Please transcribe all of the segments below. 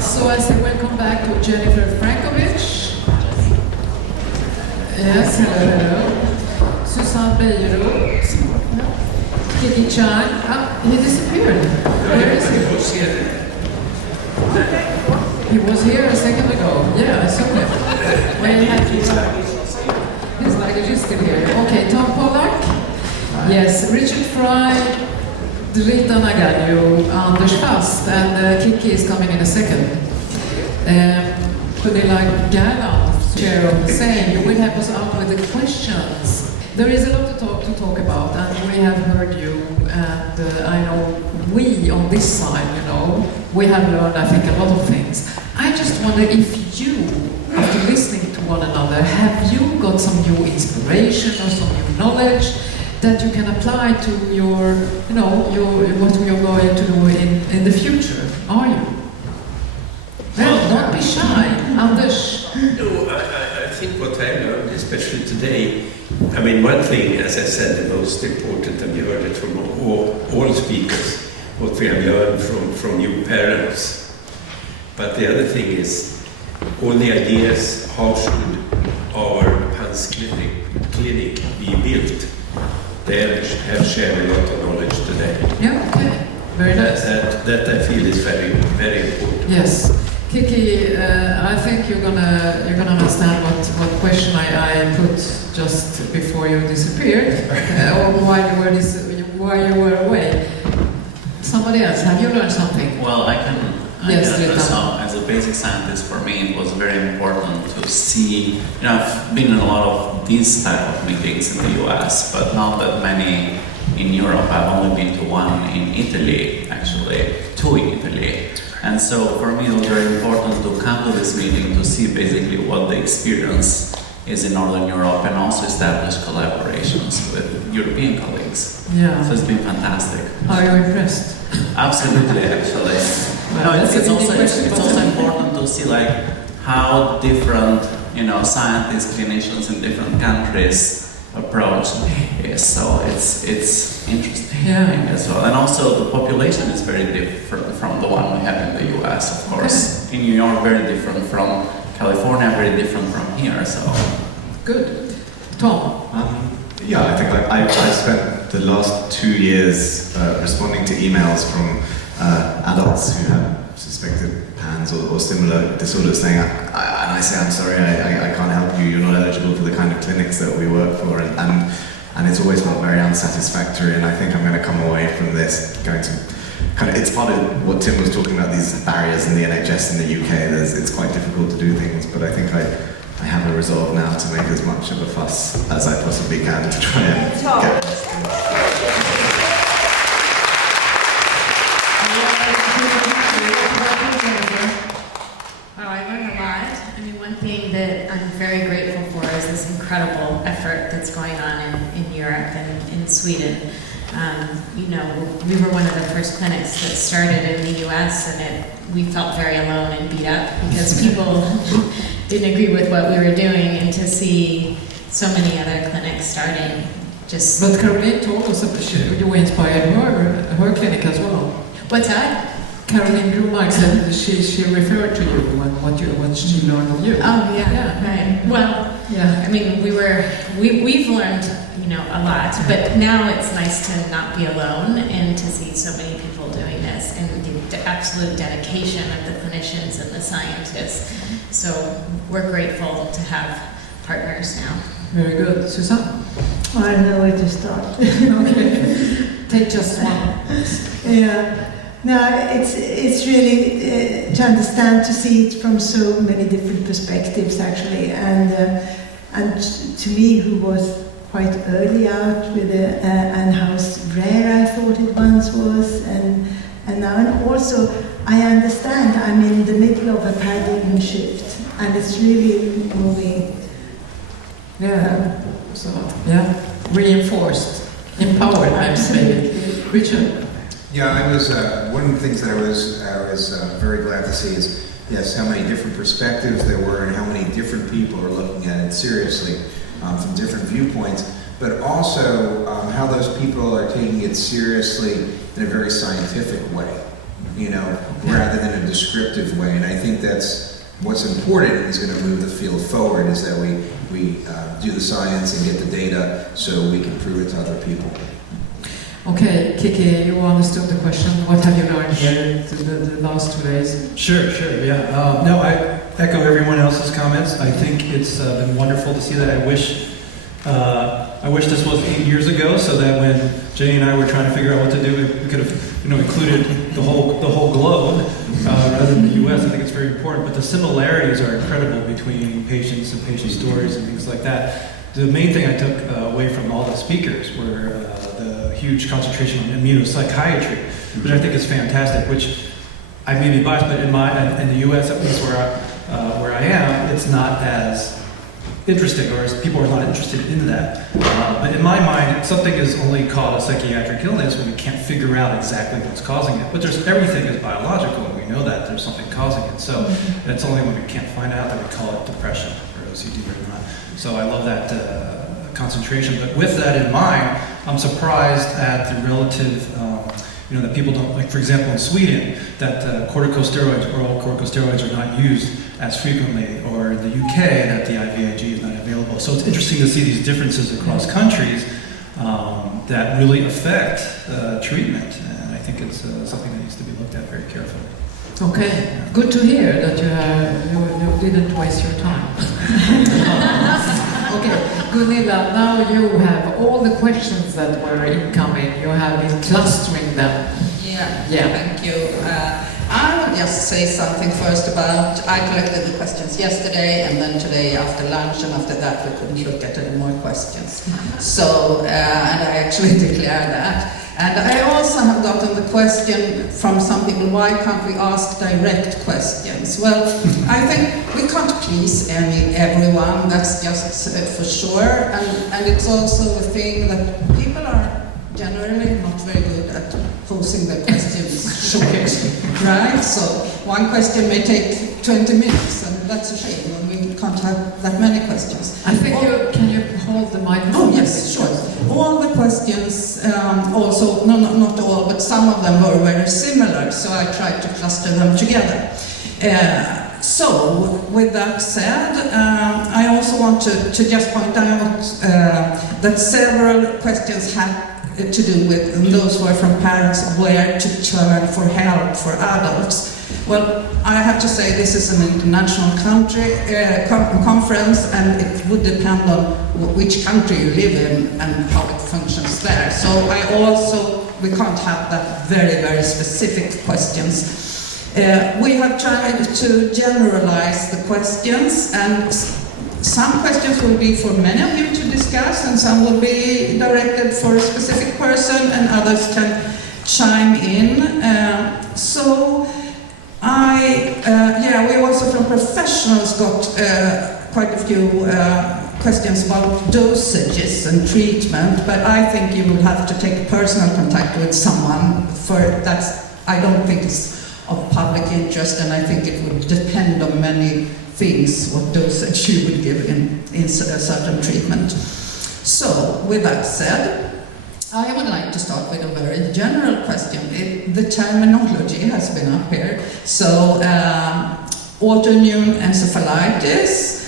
So I say welcome back to Jennifer Frankovich. Yes, hello. Susanne Bejerot. Kitty Chan. He disappeared. Where is he? He was here a second ago. Yeah, I saw him. Well, his luggage is still here. Okay, Tom Pollak. Yes, Richard Frye. Dritan Agalliu, Anders Fast, and Kiki is coming in a second. Pernilla Gallant, chair of Sane, you will help us out with the questions. There is a lot to talk about, and we have heard you, and I know we on this side, you know, we have learned, I think, a lot of things. I just wonder if you, after listening to one another, have you got some new inspiration or some new knowledge that you can apply to your, you know, what you're going to do in the future? Are you? Well, don't be shy, Anders. No, I think what I learned, especially today, I mean, one thing, as I said, the most important, and you heard it from all speakers, what we have learned from you parents. But the other thing is, all the ideas, how should our PANS clinic be built? They have shared a lot of knowledge today. Yeah, okay. Very nice. That I feel is very, very important. Yes. Kiki, I think you're gonna understand what question I put just before you disappeared, or while you were away. Somebody else, have you learned something? Well, I can so as a basic scientist, for me it was very important to see, you know, I've been in a lot of these type of meetings in the US, but not that many in Europe. I've only been to one in Italy, actually, two in Italy. And so for me it was very important to come to this meeting to see basically what the experience is in Northern Europe and also establish collaborations with European colleagues. Yeah. So it's been fantastic. Are you impressed? Absolutely, actually. Well, no, it's also important to see like how different, you know, scientists, clinicians in different countries approach this. So it's interesting as well. And also the population is very different from the one we have in the US, of course. Okay. In New York, very different from California, very different from here. So good. Tom. Yeah, I think I spent the last 2 years responding to emails from adults who have suspected PANS or similar disorders saying, and I say, I'm sorry, I can't help you, you're not eligible for the kind of clinics that we work for, and it's always felt very unsatisfactory, and I think I'm going to come away from this going to kind of, it's part of what Tim was talking about, these barriers in the NHS in the UK, it's quite difficult to do things, but I think I have a resolve now to make as much of a fuss as I possibly can to try and get this. Oh, I learned a lot. I mean, one thing that I'm very grateful for is this incredible effort that's going on in Europe and in Sweden. You know, we were one of the first clinics that started in the US, and we felt very alone and beat up because people didn't agree with what we were doing, and to see so many other clinics starting just... But Caroline told us that you inspired her clinic as well. What's that? Caroline Grumark said she referred to you and what she learned of you. Oh yeah, right. Well, yeah. I mean, we've learned, you know, a lot, but now it's nice to not be alone and to see so many people doing this, and the absolute dedication of the clinicians and the scientists. So we're grateful to have partners now. Very good, Susanne. I don't know where to start. Okay, take just one. Yeah. No, it's really to understand, to see it from so many different perspectives, actually, and to me, who was quite early out with it, and how rare I thought it once was, and now, and also I understand I'm in the middle of a paradigm shift, and it's really moving. Yeah. So reinforced, empowered, maybe. Richard. Yeah, I was one of the things that I was very glad to see is, yes, how many different perspectives there were and how many different people are looking at it seriously from different viewpoints, but also how those people are taking it seriously in a very scientific way. rather than a descriptive way. And I think that's what's important is going to move the field forward, is that we do the science and get the data so we can prove it to other people. Okay, Kiki, you understood the question. What have you learned here the last 2 days? Sure, yeah. No, I echo everyone else's comments. I think it's been wonderful to see that. I wish this was 8 years ago, so that when Jenny and I were trying to figure out what to do, we could have, included the whole globe rather than the U.S. I think it's very important. But the similarities are incredible between patients and patient stories and things like that. The main thing I took away from all the speakers were the huge concentration on immunopsychiatry, which I think is fantastic. Which I may be biased, but in the U.S., at least where I am, it's not as interesting, or as people are not interested in that. But in my mind, something is only called a psychiatric illness when we can't figure out exactly what's causing it. But everything is biological, and we know that there's something causing it. So it's only when we can't find out that we call it depression or OCD or not. So I love that concentration. But with that in mind, I'm surprised at the relative, that people don't, like for example in Sweden, that corticosteroids, oral corticosteroids are not used as frequently, or in the UK that the IVIG is not available. So it's interesting to see these differences across countries that really affect treatment. And I think it's something that needs to be looked at very carefully. Okay, good to hear that you didn't waste your time. Okay, Gunilla, now you have all the questions that were incoming. You have been clustering them. Yeah. Thank you. I will just say something first about, I collected the questions yesterday and then today after lunch, and after that we couldn't look at any more questions. So, and I actually declared that. And I also have gotten the question from some people, why can't we ask direct questions? Well, I think we can't please everyone, that's just for sure. And it's also a thing that people are generally not very good at posing their questions short, right? So one question may take 20 minutes, and that's a shame when we can't have that many questions. I think can you hold the microphone? Oh yes, sure. All the questions, also, not all, but some of them were very similar, so I tried to cluster them together. So, with that said, I also want to just point out that several questions had to do with those who are from parents where to turn for help for adults. Well, I have to say this is an international conference, and it would depend on which country you live in and how it functions there. So we can't have that very, very specific questions. We have tried to generalize the questions, and some questions will be for many of you to discuss, and some will be directed for a specific person, and others can chime in. We also from professionals got quite a few questions about dosages and treatment, but I think you will have to take personal contact with someone for that. I don't think it's of public interest, and I think it would depend on many things what dosage you would give in a certain treatment. So, with that said, I would like to start with a very general question. The terminology has been up here. So, autoimmune encephalitis.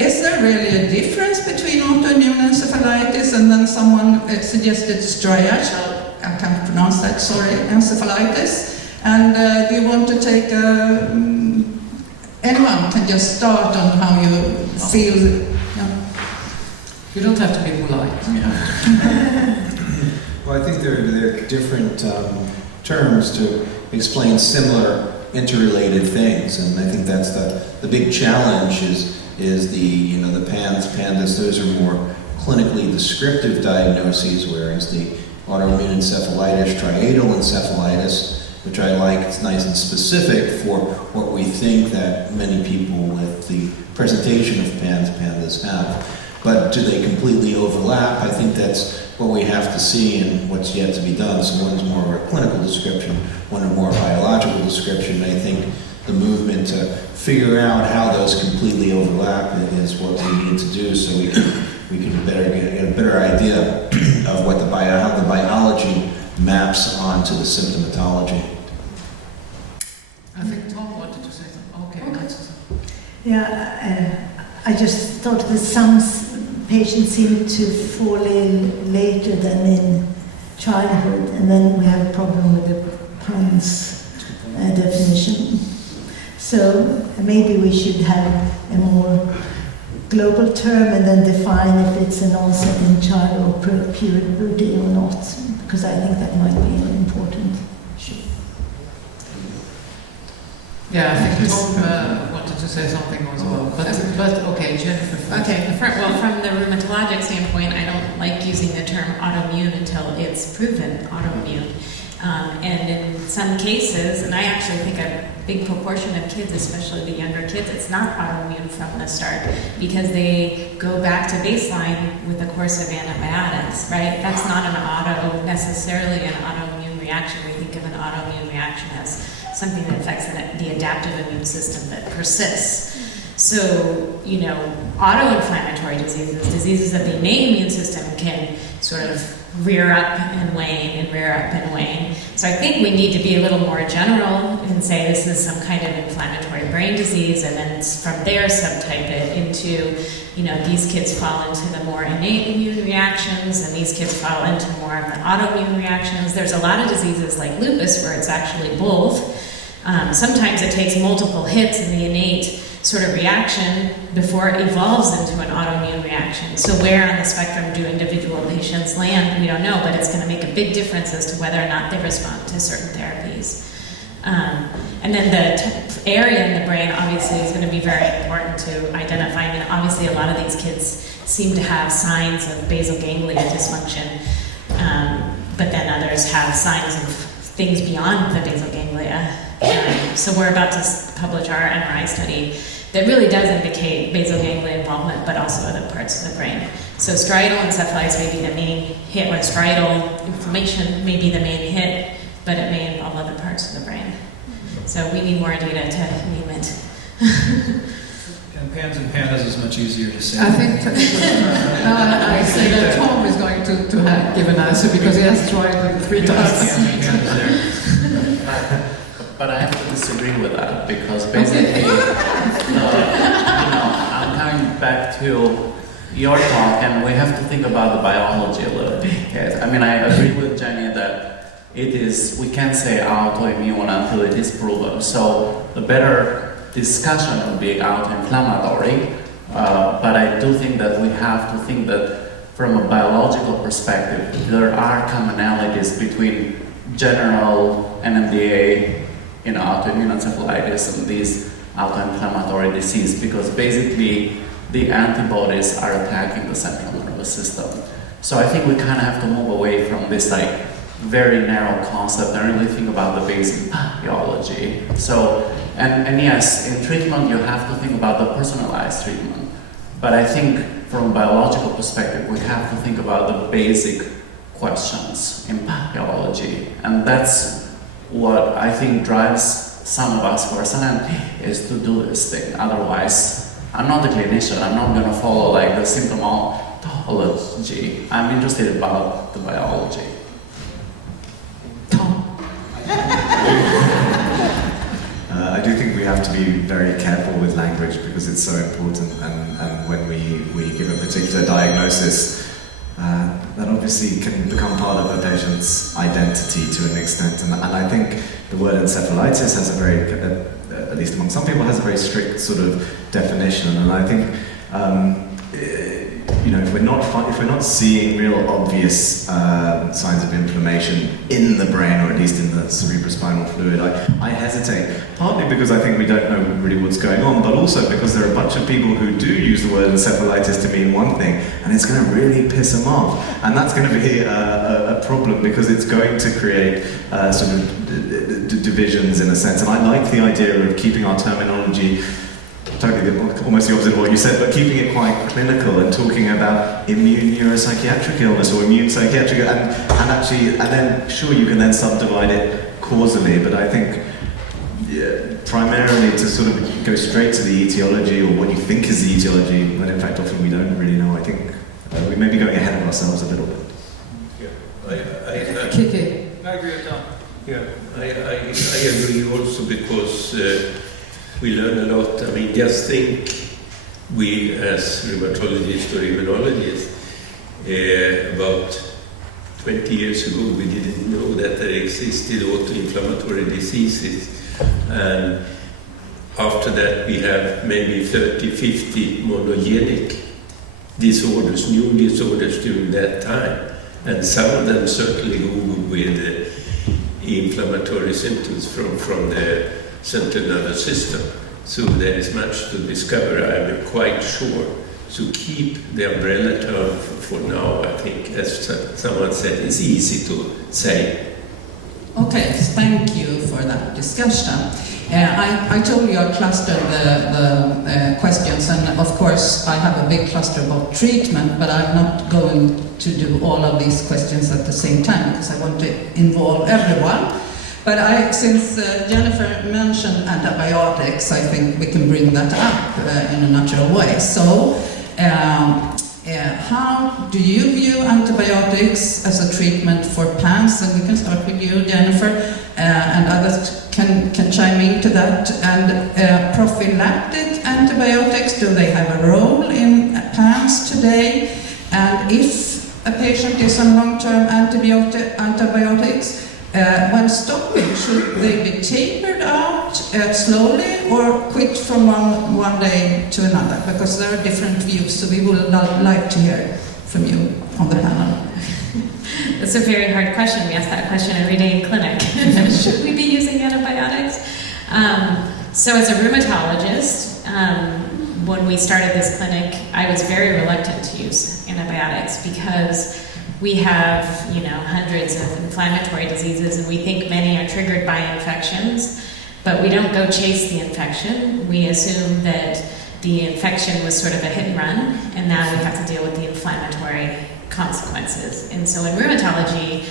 Is there really a difference between autoimmune encephalitis and then someone suggested striatal, I can't pronounce that, sorry, encephalitis? And do you want to take anyone can just start on how you feel? You don't have to be polite. Well, I think there are different terms to explain similar interrelated things, and I think that's the big challenge is the PANS, PANDAS. Those are more clinically descriptive diagnoses, whereas the autoimmune encephalitis, striatal encephalitis, which I like, it's nice and specific for what we think that many people with the presentation of PANS, PANDAS have. But do they completely overlap? I think that's what we have to see and what's yet to be done. So one's more of a clinical description, one a more biological description. I think the movement to figure out how those completely overlap is what we need to do, so we can better get a better idea of what how the biology maps onto the symptomatology. Yeah, I just thought that some patients seem to fall ill later than in childhood, and then we have a problem with the PUNS definition. So maybe we should have a more global term and then define if it's an onset in child or puberty or not, because I think that might be important. Yeah, I think Tom wanted to say something as well, but okay, Jennifer. Okay, well, from the rheumatologic standpoint, I don't like using the term autoimmune until it's proven autoimmune. And in some cases, and I actually think a big proportion of kids, especially the younger kids, it's not autoimmune from the start because they go back to baseline with a course of antibiotics, right? That's not necessarily an autoimmune reaction. We think of an autoimmune reaction as something that affects the adaptive immune system that persists. So, auto-inflammatory diseases of the innate immune system can sort of rear up and wane. So I think we need to be a little more general and say this is some kind of inflammatory brain disease, and then from there subtype it into, these kids fall into the more innate immune reactions, and these kids fall into more of the autoimmune reactions. There's a lot of diseases like lupus where it's actually both. Sometimes it takes multiple hits in the innate sort of reaction before it evolves into an autoimmune reaction. So where on the spectrum do individual patients land, we don't know, but it's going to make a big difference as to whether or not they respond to certain therapies. And then the area in the brain obviously is going to be very important to identify. I mean, obviously a lot of these kids seem to have signs of basal ganglia dysfunction, but then others have signs of things beyond the basal ganglia. So we're about to publish our MRI study that really does indicate basal ganglia involvement, but also other parts of the brain. So striatal encephalitis may be the main hit, or striatal inflammation may be the main hit, but it may involve other parts of the brain. So we need more data to name it. And PANS and pandas is much easier to say. I think I say that Tom is going to give an answer because he has tried it 3 times. But I have to disagree with that because basically, I'm coming back to your talk, and we have to think about the biology a little bit. Yes. I mean, I agree with Jenny that we can't say autoimmune until it is proven. So the better discussion would be autoinflammatory, but I do think that we have to think that from a biological perspective, there are commonalities between general NMDA, autoimmune encephalitis and these autoinflammatory disease, because basically the antibodies are attacking the central nervous system. So I think we kind of have to move away from this very narrow concept and really think about the basic biology. So, and yes, in treatment you have to think about the personalized treatment, but I think from a biological perspective we have to think about the basic questions in biology, and that's what I think drives some of us who are scientists is to do this thing. Otherwise, I'm not a clinician. I'm not going to follow the symptomatology. I'm interested about the biology. Tom. I do think we have to be very careful with language because it's so important, and when we give a particular diagnosis, that obviously can become part of a patient's identity to an extent, and I think the word encephalitis has a very, at least among some people, has a very strict sort of definition, and I think if we're not seeing real obvious signs of inflammation in the brain, or at least in the cerebrospinal fluid, I hesitate, partly because I think we don't know really what's going on, but also because there are a bunch of people who do use the word encephalitis to mean one thing, and it's going to really piss them off, and that's going to be a problem because it's going to create sort of divisions in a sense, and I like the idea of keeping our terminology almost the opposite of what you said, but keeping it quite clinical and talking about immune neuropsychiatric illness or immune psychiatric, and then sure you can then subdivide it causally, but I think primarily to sort of go straight to the etiology or what you think is the etiology, when in fact often we don't really know. I think we may be going ahead of ourselves a little bit. Yeah, Kiki. I agree with Tom. Yeah, I agree also because we learn a lot. I mean, just think, we as rheumatologists or immunologists, about 20 years ago, we didn't know that there existed autoinflammatory diseases. And after that, we have maybe 30, 50 monogenic disorders, new disorders during that time. And some of them certainly go with inflammatory symptoms from the central nervous system. So there is much to discover, I'm quite sure. So keep the umbrella term for now, I think, as someone said, it's easy to say. Okay, thank you for that discussion. I told you I clustered the questions, and of course I have a big cluster about treatment, but I'm not going to do all of these questions at the same time because I want to involve everyone. But since Jennifer mentioned antibiotics, I think we can bring that up in a natural way. So, how do you view antibiotics as a treatment for PANS? And we can start with you, Jennifer, and others can chime into that. And prophylactic antibiotics, do they have a role in PANS today? And if a patient is on long-term antibiotics, when stopping, should they be tapered out slowly or quit from one day to another? Because there are different views, so we would like to hear from you on the panel. That's a very hard question. We ask that question every day in clinic. Should we be using antibiotics? So as a rheumatologist, when we started this clinic, I was very reluctant to use antibiotics because we have, hundreds of inflammatory diseases, and we think many are triggered by infections, but we don't go chase the infection. We assume that the infection was sort of a hit and run, and now we have to deal with the inflammatory consequences. And so in rheumatology,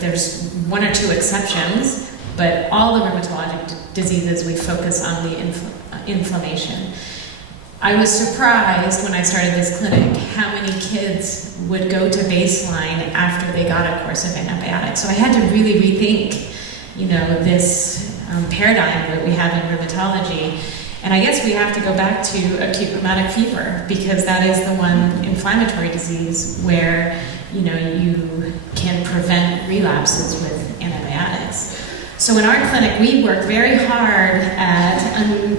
there's one or two exceptions, but all the rheumatologic diseases, we focus on the inflammation. I was surprised when I started this clinic how many kids would go to baseline after they got a course of antibiotics. So I had to really rethink, this paradigm that we have in rheumatology. And I guess we have to go back to acute rheumatic fever because that is the one inflammatory disease where, you can prevent relapses with antibiotics. So in our clinic, we work very hard at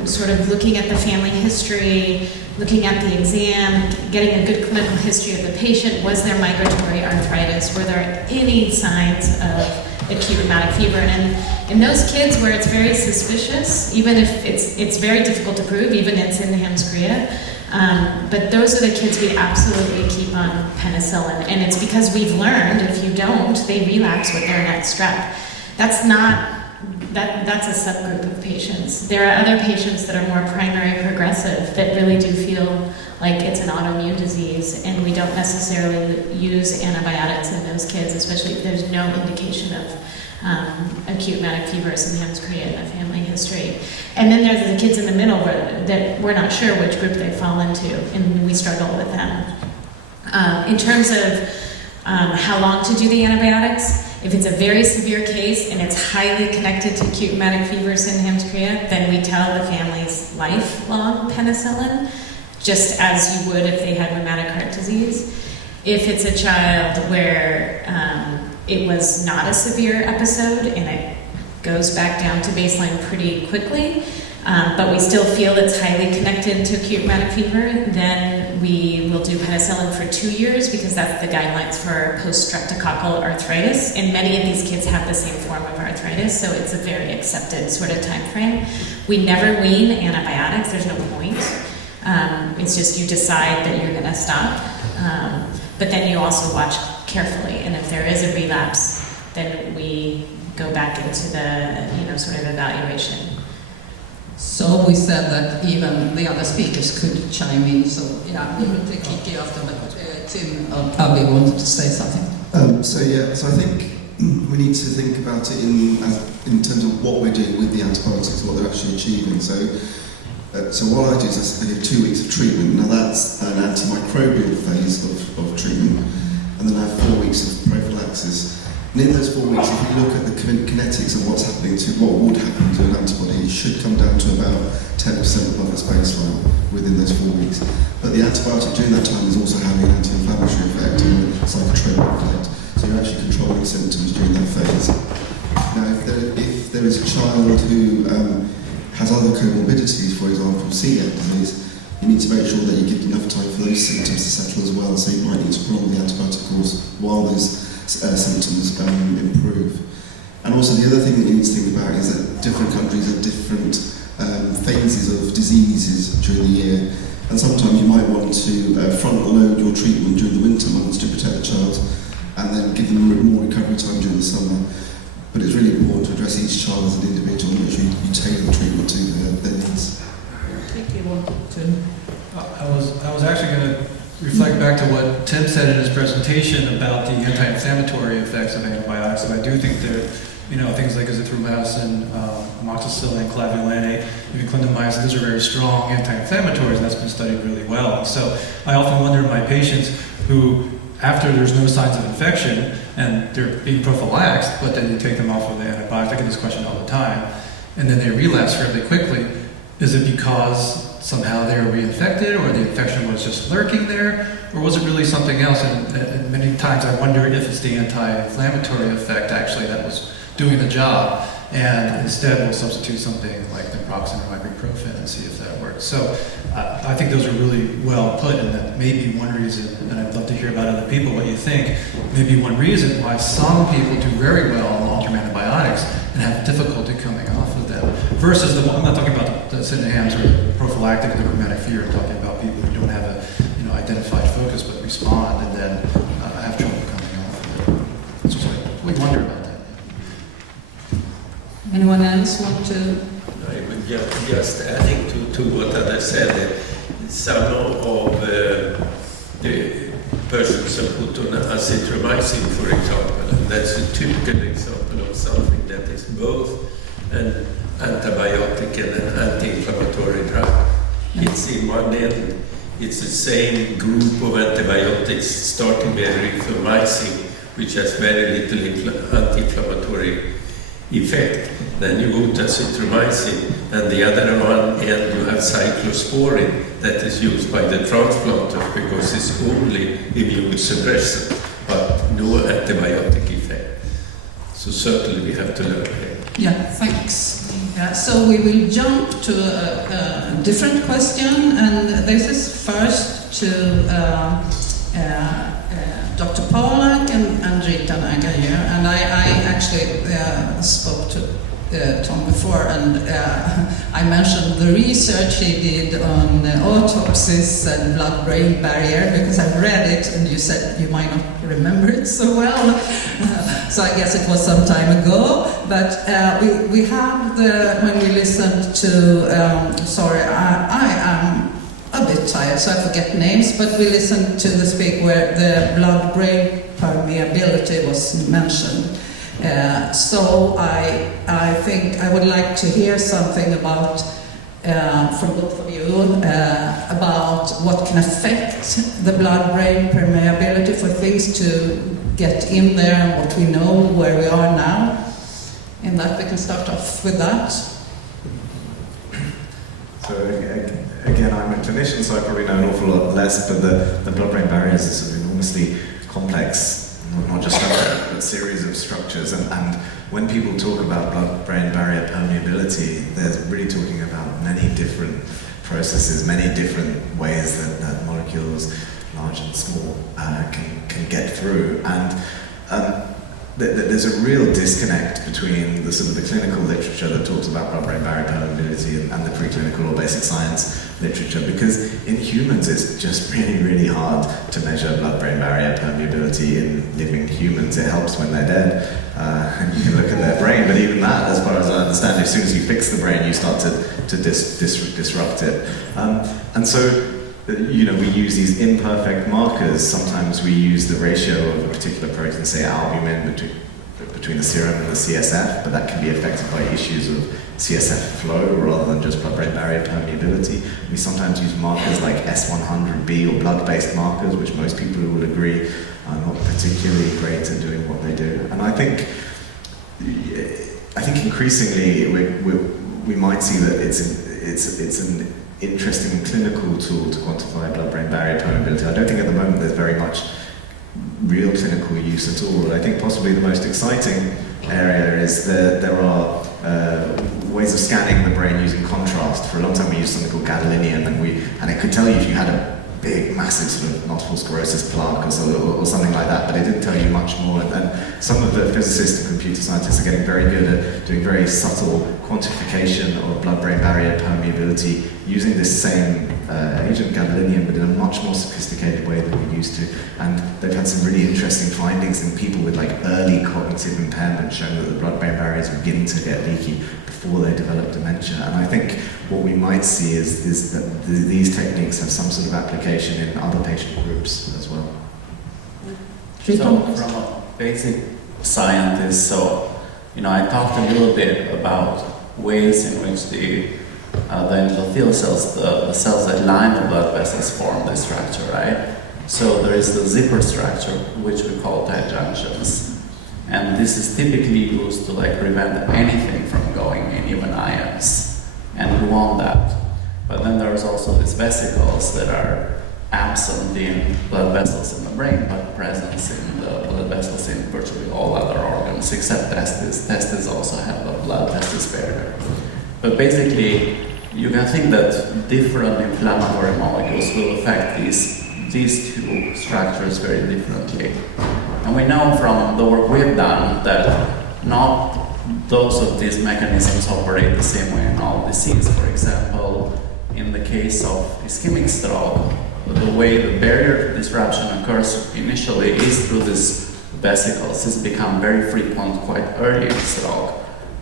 sort of looking at the family history, looking at the exam, getting a good clinical history of the patient. Was there migratory arthritis? Were there any signs of acute rheumatic fever? And in those kids where it's very suspicious, even if it's very difficult to prove, even it's in the Heimskria, but those are the kids we absolutely keep on penicillin. And it's because we've learned if you don't, they relapse with their next strep. That's a subgroup of patients. There are other patients that are more primary progressive that really do feel like it's an autoimmune disease, and we don't necessarily use antibiotics in those kids, especially if there's no indication of acute rheumatic fever, sometimes create a family history. And then there's the kids in the middle that we're not sure which group they fall into, and we struggle with them. In terms of how long to do the antibiotics, if it's a very severe case and it's highly connected to acute rheumatic fever syndrome, then we tell the families lifelong penicillin, just as you would if they had rheumatic heart disease. If it's a child where it was not a severe episode and it goes back down to baseline pretty quickly, but we still feel it's highly connected to acute rheumatic fever, then we will do penicillin for 2 years because that's the guidelines for post-streptococcal arthritis. And many of these kids have the same form of arthritis, so it's a very accepted sort of time frame. We never wean antibiotics, there's no point. It's just you decide that you're gonna stop. But then you also watch carefully, and if there is a relapse, then we go back into the sort of evaluation. So we said that even the other speakers could chime in, so yeah, we will take Kiki after, but Tim probably wanted to say something. So I think we need to think about it in terms of what we're doing with the antibiotics, what they're actually achieving. So what I do is I give 2 weeks of treatment. Now that's an antimicrobial phase of treatment, and then I have 4 weeks of prophylaxis. And in those 4 weeks, if you look at the kinetics of what would happen to an antibody, it should come down to about 10% above its baseline within those 4 weeks. But the antibiotic during that time is also having an anti-inflammatory effect and a psychotropic effect. So you're actually controlling symptoms during that phase. Now, if there is a child who has other comorbidities, for example, celiac disease, you need to make sure that you give enough time for those symptoms to settle as well. So you might need to prolong the antibiotic course while those symptoms improve. And also the other thing that you need to think about is that different countries have different phases of diseases during the year. And sometimes you might want to front load your treatment during the winter months to protect the child and then give them more recovery time during the summer. But it's really important to address each child as an individual and make sure you tailor treatment to their needs. I think you wanted to. I was actually going to reflect back to what Tim said in his presentation about the anti-inflammatory effects of antibiotics. And I do think that, things like azithromycin, amoxicillin, clavulanate, even clindamycin, those are very strong anti-inflammatories, and that's been studied really well. So I often wonder in my patients who, after there's no signs of infection and they're being prophylaxed, but then you take them off of the antibiotic, I get this question all the time, and then they relapse fairly quickly. Is it because somehow they were reinfected, or the infection was just lurking there, or was it really something else? And many times I wonder if it's the anti-inflammatory effect actually that was doing the job, and instead we'll substitute something like naproxen or ibuprofen and see if that works. So I think those are really well put, and that may be one reason, and I'd love to hear about other people what you think, maybe one reason why some people do very well on long-term antibiotics and have difficulty coming off of them, versus I'm not talking about the Sydenham's or the prophylactic and the rheumatic fever, I'm talking about people who don't have a identified focus but respond and then have trouble coming off of it. It's just like, we wonder about that. Anyone else want to? I would just adding to what others said, some of the persons are put on azithromycin, for example, and that's a typical example of something that is both an antibiotic and an anti-inflammatory drug. It's in one end, it's the same group of antibiotics, starting with erythromycin, which has very little anti-inflammatory effect. Then you go to azithromycin, and the other one end you have cyclosporin that is used by the transplanters because it's only immune suppressant, but no antibiotic effect. So certainly we have to learn here. Yeah, thanks. So we will jump to a different question, and this is first to Dr. Pollak and Dritan Agalliu. And I actually spoke to Tom before, and I mentioned the research he did on autopsies and blood-brain barrier, because I've read it, and you said you might not remember it so well. So I guess it was some time ago. But we have when we listened to, I am a bit tired, so I forget names, but we listened to the speak where the blood-brain permeability was mentioned. So I think I would like to hear something about, from both of you, about what can affect the blood-brain permeability for things to get in there and what we know where we are now. And that we can start off with that. So again, I'm a clinician, so I probably know an awful lot less, but the blood-brain barrier is a sort of enormously complex, not just structure, but series of structures. And when people talk about blood-brain barrier permeability, they're really talking about many different processes, many different ways that molecules, large and small, can get through. And there's a real disconnect between the sort of the clinical literature that talks about blood-brain barrier permeability and the preclinical or basic science literature, because in humans it's just really, really hard to measure blood-brain barrier permeability in living humans. It helps when they're dead, and you can look at their brain, but even that, as far as I understand, as soon as you fix the brain, you start to disrupt it. And so, we use these imperfect markers. Sometimes we use the ratio of a particular protein, say albumin between the serum and the CSF, but that can be affected by issues of CSF flow rather than just blood-brain barrier permeability. We sometimes use markers like S100B or blood-based markers, which most people will agree are not particularly great at doing what they do. And I think increasingly we might see that it's an interesting clinical tool to quantify blood-brain barrier permeability. I don't think at the moment there's very much real clinical use at all. I think possibly the most exciting area is that there are ways of scanning the brain using contrast. For a long time we used something called gadolinium, and it could tell you if you had a big, massive sort of multiple sclerosis plaque or something like that, but it didn't tell you much more. And some of the physicists and computer scientists are getting very good at doing very subtle quantification of blood-brain barrier permeability using this same agent, gadolinium, but in a much more sophisticated way than we used to. And they've had some really interesting findings in people with like early cognitive impairment, showing that the blood-brain barriers begin to get leaky before they develop dementia. And I think what we might see is that these techniques have some sort of application in other patient groups as well. So from a basic scientist, I talked a little bit about ways in which the endothelial cells, the cells that line the blood vessels, form this structure, right? So there is the zipper structure, which we call tight junctions. And this is typically used to prevent anything from going in, even ions. And we want that. But then there's also these vesicles that are absent in blood vessels in the brain, but present in the blood vessels in virtually all other organs, except testes. Testes also have a blood-testis barrier. But basically, you can think that different inflammatory molecules will affect these two structures very differently. And we know from the work we've done that not those of these mechanisms operate the same way in all disease. For example, in the case of ischemic stroke, the way the barrier disruption occurs initially is through these vesicles. This become very frequent quite early in stroke,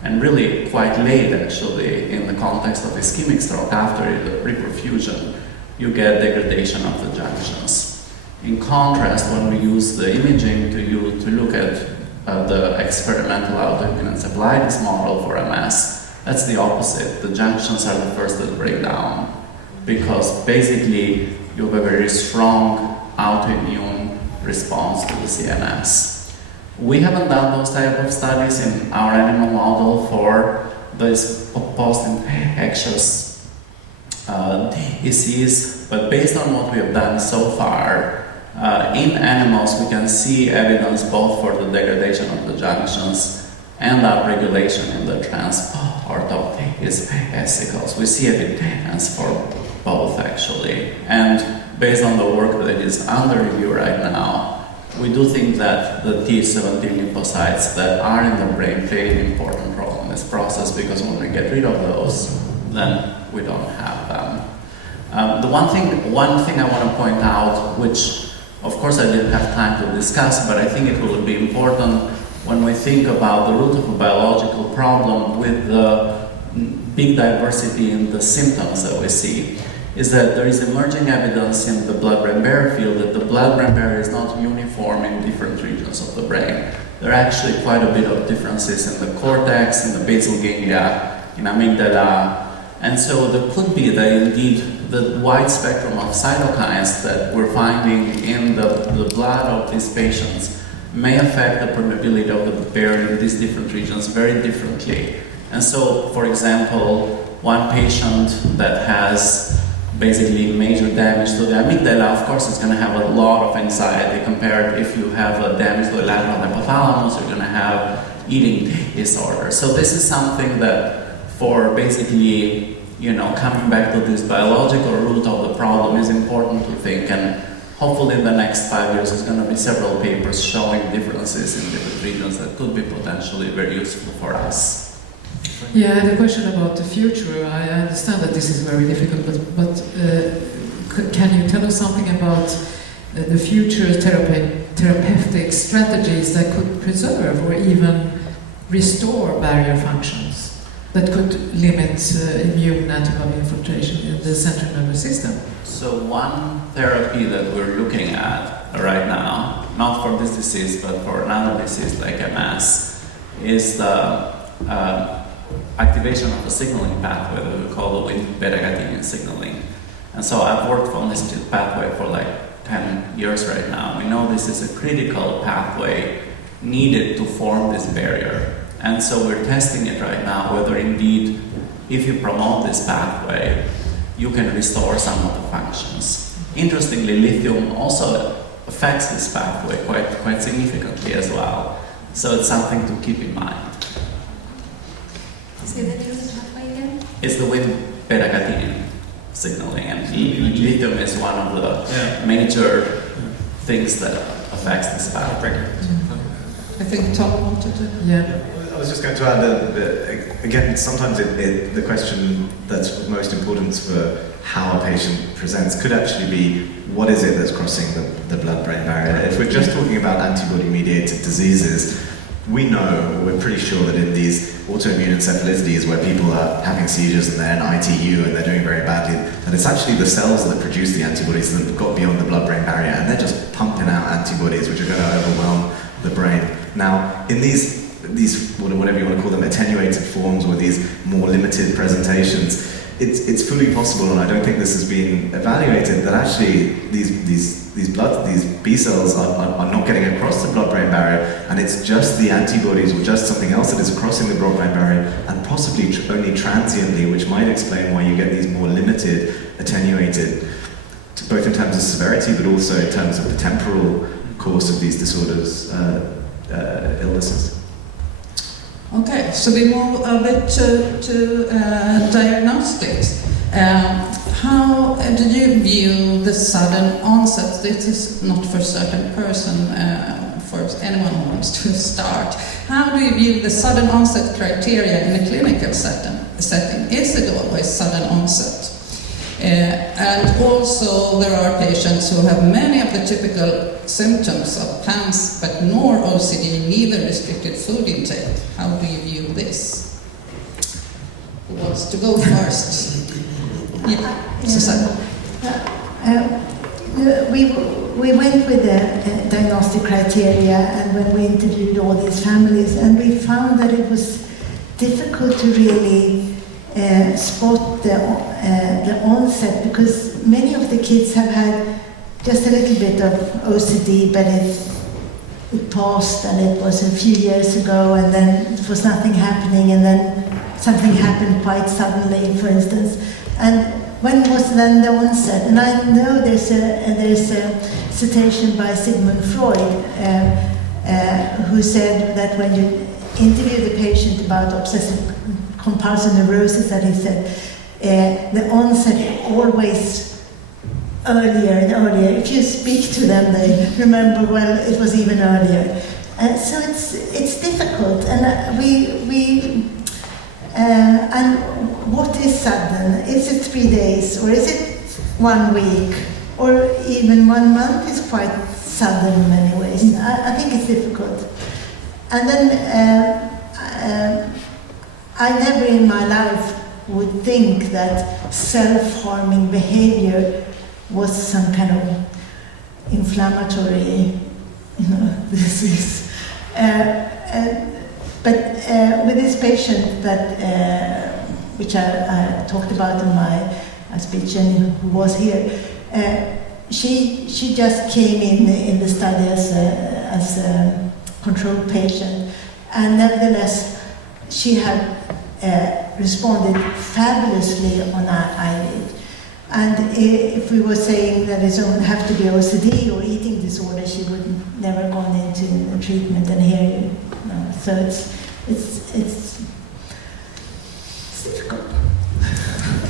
and really quite late actually in the context of ischemic stroke. After the reperfusion, you get degradation of the junctions. In contrast, when we use the imaging to look at the experimental autoimmune encephalitis model for MS, that's the opposite. The junctions are the first that break down, because basically you have a very strong autoimmune response to the CNS. We haven't done those type of studies in our animal model for this post-infectious disease, but based on what we have done so far, in animals we can see evidence both for the degradation of the junctions and upregulation in the transport of these vesicles. We see evidence for both actually, and based on the work that is under review right now, we do think that the T17 lymphocytes that are in the brain play an important role in this process, because when we get rid of those, then we don't have them. The one thing I want to point out, which of course I didn't have time to discuss, but I think it will be important when we think about the root of a biological problem with the big diversity in the symptoms that we see, is that there is emerging evidence in the blood-brain barrier field that the blood-brain barrier is not uniform in different regions of the brain. There are actually quite a bit of differences in the cortex, in the basal ganglia, in amygdala, and so there could be that indeed the wide spectrum of cytokines that we're finding in the blood of these patients may affect the permeability of the barrier in these different regions very differently. And so, for example, one patient that has basically major damage to the amygdala, of course it's going to have a lot of anxiety compared if you have a damage to the lateral hypothalamus, you're going to have eating disorder. So this is something that for basically, coming back to this biological root of the problem is important to think, and hopefully in the next 5 years there's going to be several papers showing differences in different regions that could be potentially very useful for us. Yeah, I had a question about the future. I understand that this is very difficult, but can you tell us something about the future therapeutic strategies that could preserve or even restore barrier functions that could limit immune antibody infiltration in the central nervous system? So one therapy that we're looking at right now not for this disease, but for another disease like MS, is the activation of a signaling pathway that we call the Wnt beta-catenin signaling. And so I've worked on this pathway for like 10 years right now. We know this is a critical pathway needed to form this barrier. And so we're testing it right now, whether indeed, if you promote this pathway, you can restore some of the functions. Interestingly, lithium also affects this pathway quite significantly as well. So it's something to keep in mind. Say the name of the pathway again? It's the Wnt beta-catenin signaling, and lithium is one of the major things that affects this pathway. I think Tom wanted to. Yeah. I was just going to add that again, sometimes the question that's most important for how a patient presents could actually be, what is it that's crossing the blood-brain barrier? If we're just talking about antibody-mediated diseases, we know, we're pretty sure that in these autoimmune encephalitides where people are having seizures and they're in ITU and they're doing very badly, that it's actually the cells that produce the antibodies that have got beyond the blood-brain barrier, and they're just pumping out antibodies which are going to overwhelm the brain. Now, in these whatever you want to call them, attenuated forms or these more limited presentations, it's fully possible, and I don't think this has been evaluated, that actually these B cells are not getting across the blood-brain barrier, and it's just the antibodies or just something else that is crossing the blood-brain barrier, and possibly only transiently, which might explain why you get these more limited, attenuated, both in terms of severity, but also in terms of the temporal course of these disorders, illnesses. Okay, so we move a bit to diagnostics. How do you view the sudden onset? This is not for a certain person, for anyone who wants to start. How do you view the sudden onset criteria in a clinical setting? Is it always sudden onset? And also there are patients who have many of the typical symptoms of PANS, but nor OCD, neither restricted food intake. How do you view this? Who wants to go first? Susanne. We went with the diagnostic criteria, and when we interviewed all these families, and we found that it was difficult to really spot the onset, because many of the kids have had just a little bit of OCD, but it passed, and it was a few years ago, and then it was nothing happening, and then something happened quite suddenly, for instance. And when was then the onset? And I know there's a citation by Sigmund Freud, who said that when you interview the patient about obsessive compulsive neurosis, that he said the onset always earlier and earlier. If you speak to them, they remember, well, it was even earlier. So it's difficult, and and what is sudden? Is it 3 days, or is it 1 week, or even 1 month is quite sudden in many ways. I think it's difficult. And then I never in my life would think that self-harming behavior was some kind of inflammatory, disease. But with this patient that, which I talked about in my speech and who was here, she just came in the study as a controlled patient, and nevertheless she had responded fabulously on IVIG. And if we were saying that it would have to be OCD or eating disorder, she would never gone into treatment. And here, so it's difficult.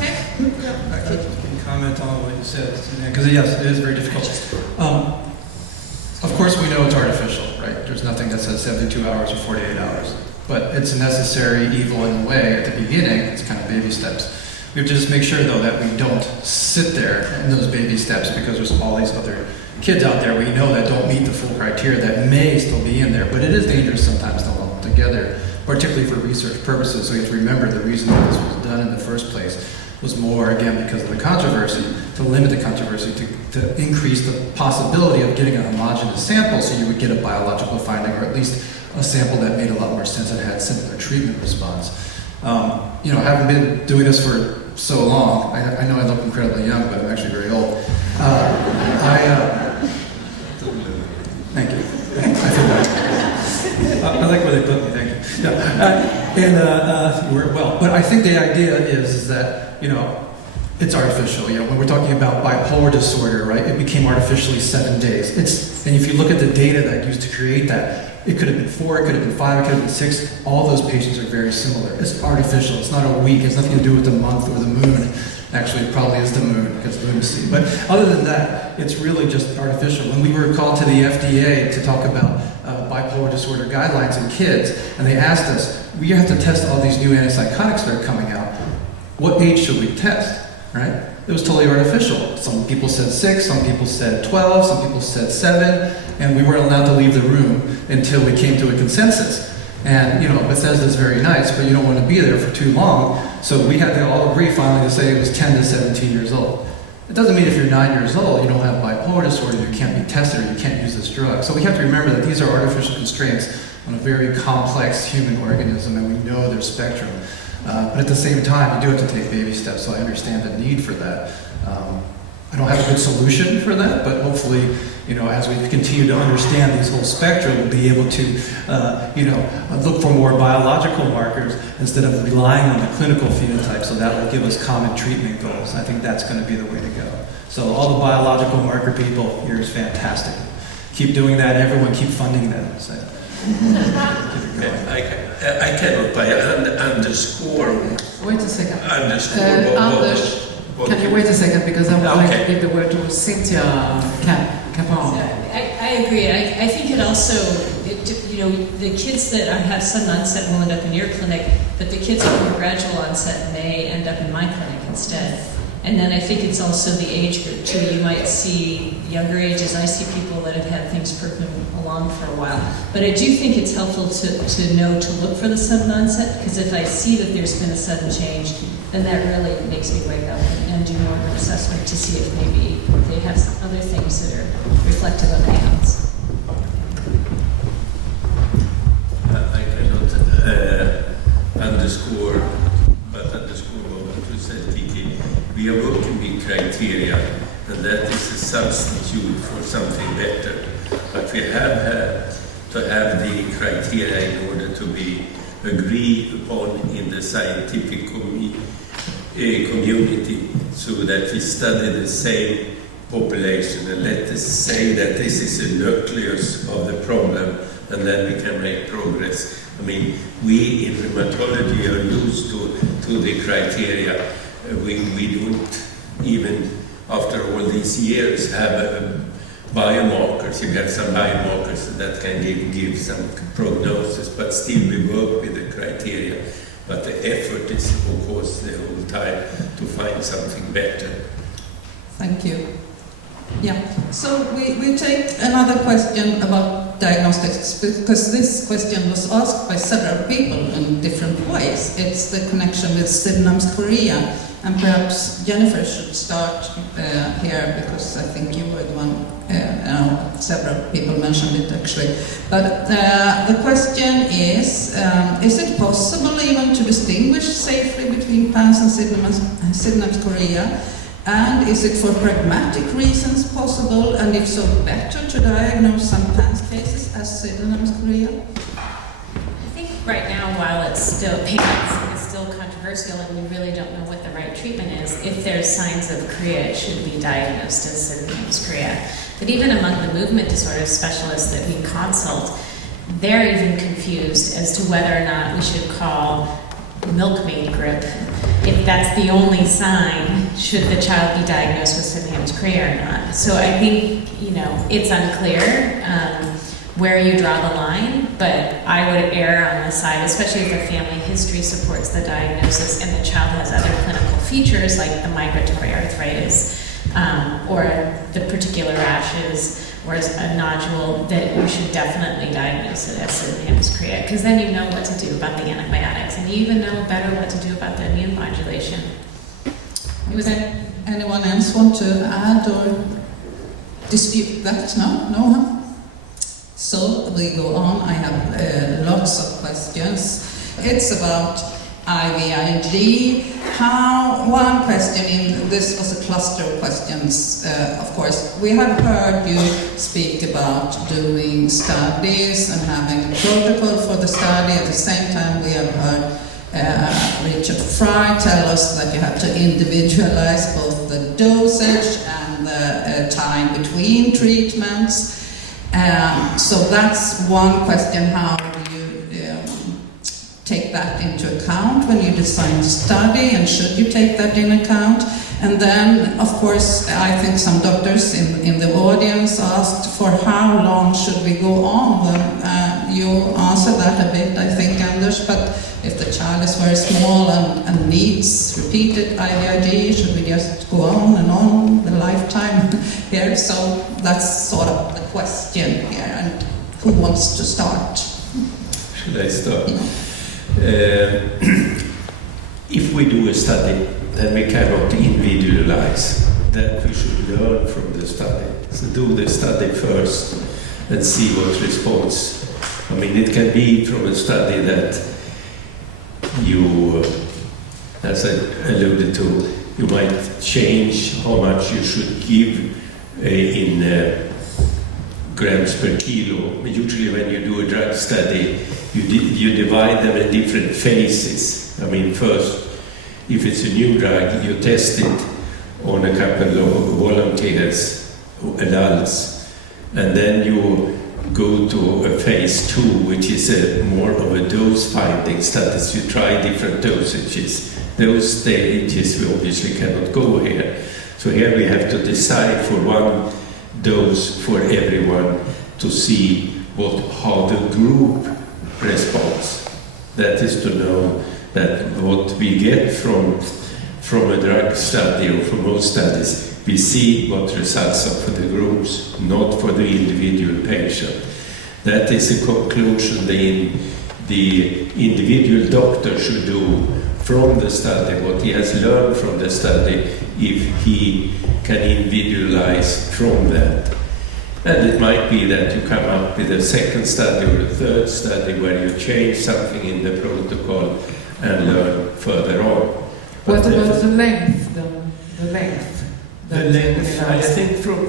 I can comment on what you said, because yes, it is very difficult. Of course, we know it's artificial, right? There's nothing that says 72 hours or 48 hours, but it's a necessary evil in a way at the beginning. It's kind of baby steps. We have to just make sure, though, that we don't sit there in those baby steps, because there's all these other kids out there we know that don't meet the full criteria that may still be in there, but it is dangerous sometimes to lump together, particularly for research purposes, so you have to remember the reason that this was done in the first place. was more, again, because of the controversy, to limit the controversy, to increase the possibility of getting a homogeneous sample so you would get a biological finding, or at least a sample that made a lot more sense and had similar treatment response. Having been doing this for so long, I know I look incredibly young, but I'm actually very old. Thank you. I feel bad. I like where they put me, thank you. No, you work well. But I think the idea is that, it's artificial. When we're talking about bipolar disorder, right, it became artificially 7 days. And if you look at the data that used to create that, it could have been 4, it could have been 5, it could have been 6. All those patients are very similar. It's artificial. It's not a week. It has nothing to do with the month or the moon. Actually, it probably is the moon because lunacy. But other than that, it's really just artificial. When we were called to the FDA to talk about bipolar disorder guidelines in kids, and they asked us, we have to test all these new antipsychotics that are coming out. What age should we test? Right? It was totally artificial. Some people said 6, some people said 12, some people said 7, and we weren't allowed to leave the room until we came to a consensus. And, Bethesda's very nice, but you don't want to be there for too long, so we had to all agree finally to say it was 10 to 17 years old. It doesn't mean if you're 9 years old, you don't have bipolar disorder, you can't be tested, or you can't use this drug. So we have to remember that these are artificial constraints on a very complex human organism, and we know their spectrum. But at the same time, you do have to take baby steps, so I understand the need for that. I don't have a good solution for that, but hopefully, as we continue to understand these whole spectrum, we'll be able to, look for more biological markers instead of relying on the clinical phenotype, so that will give us common treatment goals. I think that's going to be the way to go. So all the biological marker people, here is fantastic. Keep doing that, everyone keep funding them. So. I cannot by underscore. Wait a second. Underscore. Anders, can you wait a second, because I would like to give the word to Cynthia Capon. I agree. I think it also, the kids that have sudden onset will end up in your clinic, but the kids with more gradual onset may end up in my clinic instead. And then I think it's also the age group too. You might see younger ages. I see people that have had things perking along for a while. But I do think it's helpful to know to look for the sudden onset, because if I see that there's been a sudden change, then that really makes me wake up and do more of an assessment to see if maybe they have some other things that are reflective of anything. I cannot underscore what you said, Kiki. We are working with criteria, and that is a substitute for something better. But we have to have the criteria in order to be agreed upon in the scientific community, so that we study the same population, and let us say that this is a nucleus of the problem, and then we can make progress. I mean, we in rheumatology are used to the criteria. We don't even, after all these years, have biomarkers. You have some biomarkers that can give some prognosis, but still we work with the criteria. But the effort is, of course, the whole time to find something better. Thank you. Yeah, so we take another question about diagnostics, because this question was asked by several people in different ways. It's the connection with Sydenham's Korea, and perhaps Jennifer should start here, because I think you were the one, several people mentioned it actually. But the question is it possible even to distinguish safely between PANS and Sydenham's Korea? And is it for pragmatic reasons possible, and if so, better to diagnose some PANS cases as Sydenham's Korea? I think right now, while it's still PANS is still controversial and we really don't know what the right treatment is, if there's signs of Korea, it should be diagnosed as Sydenham's Korea. But even among the movement disorder specialists that we consult, they're even confused as to whether or not we should call milkmaid grip. If that's the only sign, should the child be diagnosed with Sydenham's Korea or not? So I think, it's unclear where you draw the line, but I would err on the side, especially if the family history supports the diagnosis and the child has other clinical features like the migratory arthritis or the particular rashes or a nodule, that you should definitely diagnose it as Sydenham's Korea, because then you know what to do about the antibiotics, and you even know better what to do about the immune modulation. was that Anyone else want to add or dispute that? No? No? Huh? So we go on. I have lots of questions. It's about IVIG. One question, this was a cluster of questions, of course. We have heard you speak about doing studies and having a protocol for the study. At the same time, we have heard Richard Frye tell us that you have to individualize both the dosage and the time between treatments. So that's one question. How do you take that into account when you design the study, and should you take that in account? And then, of course, I think some doctors in the audience asked for how long should we go on. You answered that a bit, I think, Anders, but if the child is very small and needs repeated IVIG, should we just go on the lifetime here? So that's sort of the question here, and who wants to start? Should I start? If we do a study, then we cannot individualize. That we should learn from the study. So do the study first and see what response. I mean, it can be from a study that you, as I alluded to, you might change how much you should give in grams per kilo. Usually when you do a drug study, you divide them in different phases. I mean, first, if it's a new drug, you test it on a couple of volunteers, adults, and then you go to a phase 2, which is more of a dose-finding studies. You try different dosages. Those stages we obviously cannot go here. So here we have to decide for one dose for everyone to see how the group responds. That is to know that what we get from a drug study or from most studies, we see what results are for the groups, not for the individual patient. That is a conclusion the individual doctor should do from the study, what he has learned from the study, if he can individualize from that. And it might be that you come up with a second study or a third study where you change something in the protocol and learn further on. What about the length, then? The length? The length, I think from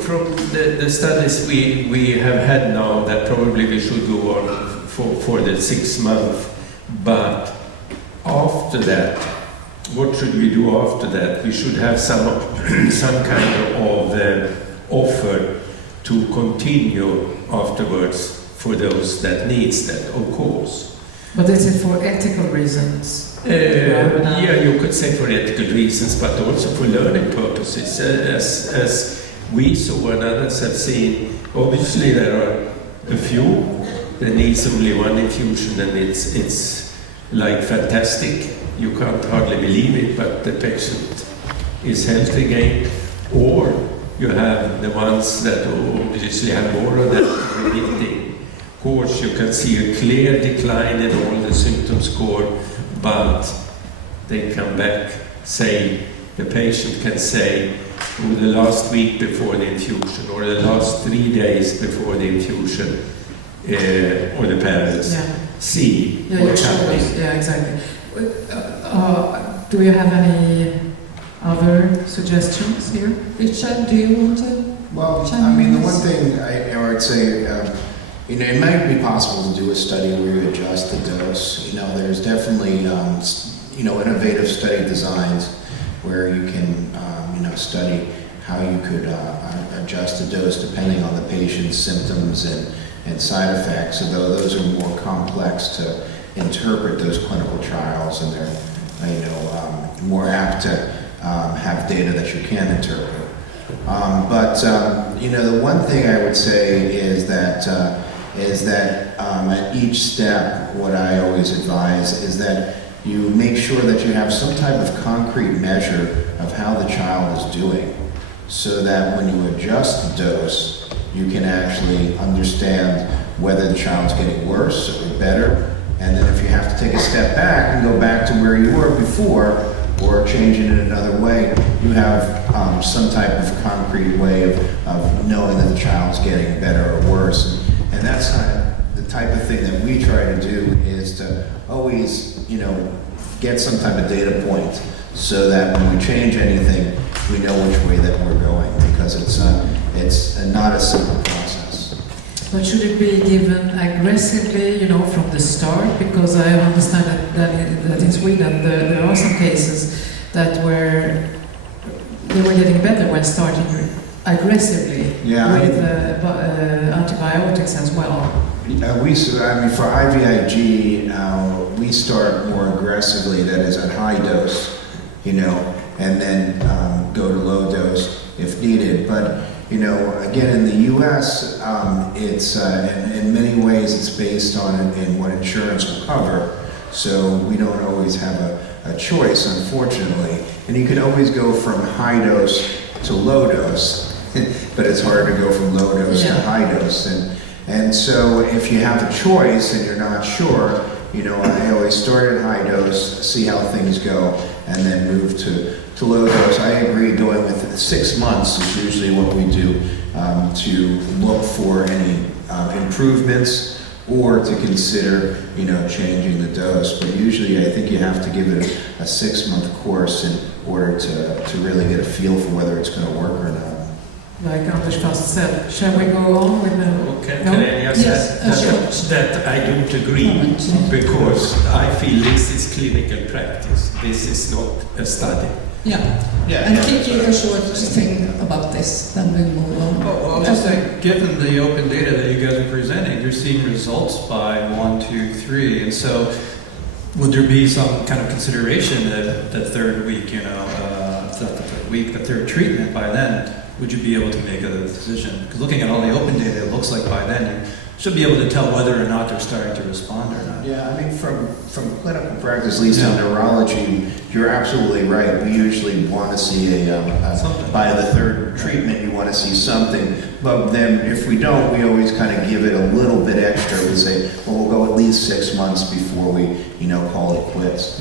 the studies we have had now, that probably we should go on for the 6 months. But after that, what should we do after that? We should have some kind of offer to continue afterwards for those that needs that, of course. But is it for ethical reasons? Yeah, you could say for ethical reasons, but also for learning purposes. As we saw and others have seen, obviously there are a few that needs only one infusion, and it's like fantastic. You can't hardly believe it, but the patient is healthy again. Or you have the ones that obviously have more of that remitting. Of course, you can see a clear decline in all the symptom score, but they come back, the patient can say, over the last week before the infusion, or the last 3 days before the infusion, or the parents, see what's happening. Yeah, exactly. Do you have any other suggestions here? Richard, do you want to? Well, I mean, the one thing I would say, it might be possible to do a study where you adjust the dose. There's definitely, innovative study designs where you can, study how you could adjust the dose depending on the patient's symptoms and side effects. Although those are more complex to interpret, those clinical trials, and they're, more apt to have data that you can interpret. But the one thing I would say is that at each step, what I always advise is that you make sure that you have some type of concrete measure of how the child is doing, so that when you adjust the dose, you can actually understand whether the child's getting worse or better. And then if you have to take a step back and go back to where you were before, or changing it another way, you have some type of concrete way of knowing that the child's getting better or worse. And that's the type of thing that we try to do, is to always, get some type of data point so that when we change anything, we know which way that we're going, because it's not a simple process. But should it be given aggressively, from the start? Because I understand that in Sweden there are some cases that they were getting better when starting aggressively with antibiotics as well. For IVIG, we start more aggressively, that is at high dose, and then go to low dose if needed. But, again, in the US, it's, in many ways, it's based on in what insurance will cover. So we don't always have a choice, unfortunately. And you can always go from high dose to low dose, but it's hard to go from low dose to high dose. And so if you have a choice and you're not sure, I always start at high dose, see how things go, and then move to low dose. I agree, going with 6 months is usually what we do to look for any improvements or to consider, changing the dose. But usually I think you have to give it a 6-month course in order to really get a feel for whether it's going to work or not. Like Anders Fast said, shall we go on with the... Can I just say that I don't agree, because I feel this is clinical practice. This is not a study. And Kiki, a short thing about this, then we move on. Well, I'll just say, given the open data that you guys are presenting, you're seeing results by 1, 2, 3, and so would there be some kind of consideration that the third week, the third treatment, by then, would you be able to make a decision? Because looking at all the open data, it looks like by then you should be able to tell whether or not they're starting to respond or not. Yeah, from clinical practice, at least in neurology, you're absolutely right. We usually want to see by the third treatment, you want to see something. But then if we don't, we always kind of give it a little bit extra. We say, well, we'll go at least 6 months before we, call it quits.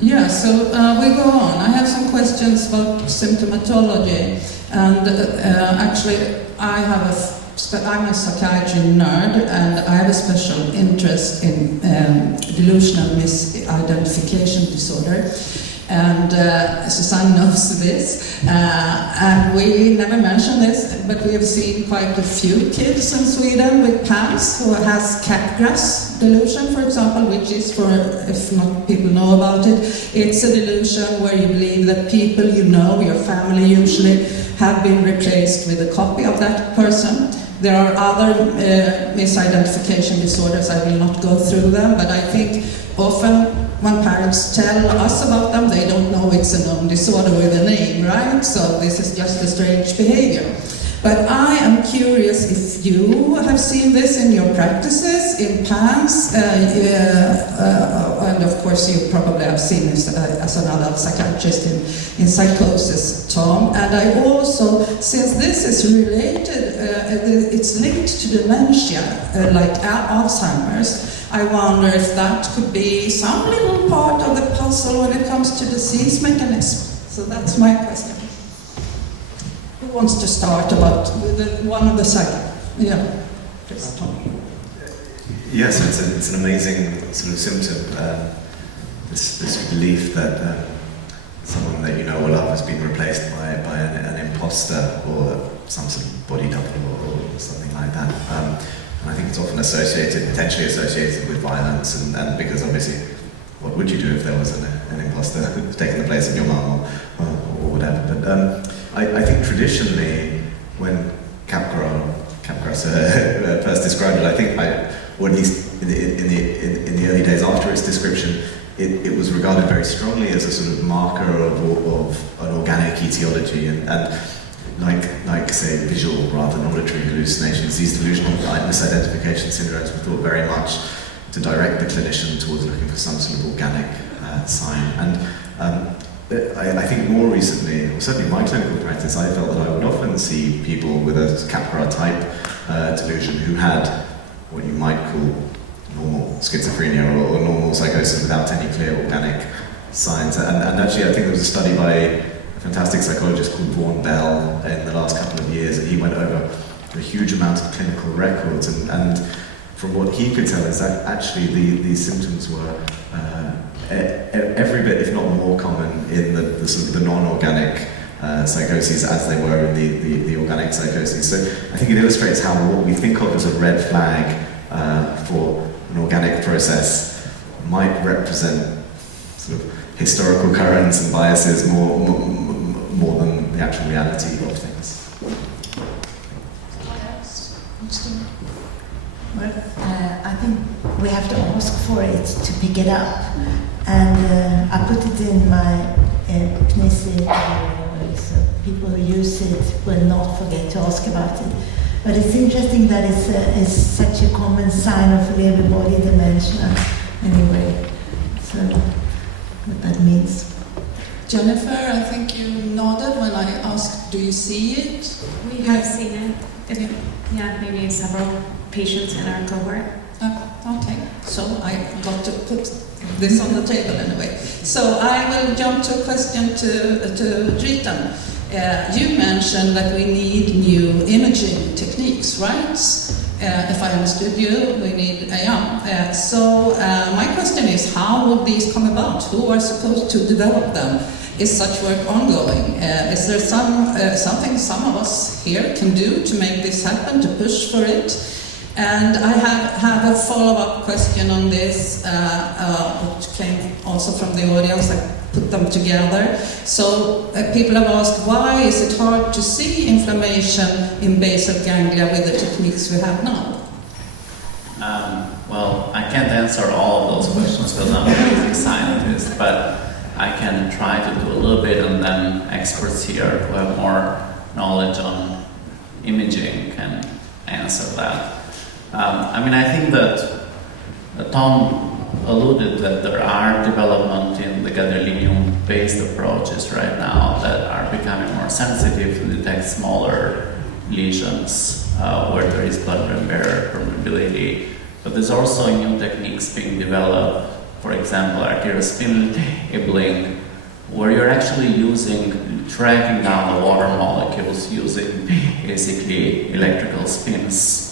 Yeah, so we go on. I have some questions about symptomatology, and actually I'm a psychiatry nerd, and I have a special interest in delusional misidentification disorder. And Susanne knows this, and we never mention this, but we have seen quite a few kids in Sweden with PAMS who has Capgras delusion, for example, which is, for if not people know about it, it's a delusion where you believe that people you know, your family usually, have been replaced with a copy of that person. There are other misidentification disorders. I will not go through them, but I think often when parents tell us about them, they don't know it's a known disorder with a name, right? So this is just a strange behavior. But I am curious if you have seen this in your practices, in PAMS, and of course you probably have seen this as an adult psychiatrist in Psychosis, Tom. And I also, since this is related, it's linked to dementia, like Alzheimer's, I wonder if that could be some little part of the puzzle when it comes to disease mechanism. So that's my question. Who wants to start about one of the side? Yeah, please, Tom. Yes, it's an amazing sort of symptom. This belief that someone that you know or love has been replaced by an imposter or some sort of body double or something like that. And I think it's often potentially associated with violence, and because obviously, what would you do if there was an imposter taking the place of your mum or whatever? But I think traditionally, when Capgras first described it, or at least in the early days after its description, it was regarded very strongly as a sort of marker of an organic etiology, and like say visual rather than auditory hallucinations, these delusional misidentification syndromes were thought very much to direct the clinician towards looking for some sort of organic sign. And I think more recently, or certainly in my clinical practice, I felt that I would often see people with a Capgras type delusion who had what you might call normal schizophrenia or normal psychosis without any clear organic signs. And actually, I think there was a study by a fantastic psychologist called Vaughan Bell in the last couple of years, and he went over a huge amount of clinical records, and from what he could tell is that actually these symptoms were every bit, if not more common in the sort of the non-organic psychoses as they were in the organic psychoses. So I think it illustrates how what we think of as a red flag for an organic process might represent sort of historical currents and biases more than the actual reality of things. Well, I think we have to ask for it to pick it up, and I put it in my PNISI, so people who use it will not forget to ask about it. But it's interesting that it's such a common sign of Lewy body dementia, anyway. So what that means. Jennifer, I think you nodded when I asked, do you see it? We have seen it. Yeah, maybe several patients in our cohort. Okay, so I got to put this on the table anyway. So I will jump to a question to Dritan. You mentioned that we need new imaging techniques, right? If I understood you, we need So my question is, how will these come about? Who are supposed to develop them? Is such work ongoing? Is there something some of us here can do to make this happen, to push for it? And I have a follow-up question on this, which came also from the audience. I put them together. So people have asked, why is it hard to see inflammation in basal ganglia with the techniques we have now? Well, I can't answer all of those questions because I'm a basic scientist, but I can try to do a little bit, and then experts here who have more knowledge on imaging can answer that. I think that Tom alluded that there are development in the gadolinium-based approaches right now that are becoming more sensitive to detect smaller lesions where there is blood-brain barrier permeability. But there's also new techniques being developed, for example, arterial spin labeling, where you're actually tracking down the water molecules using basically electrical spins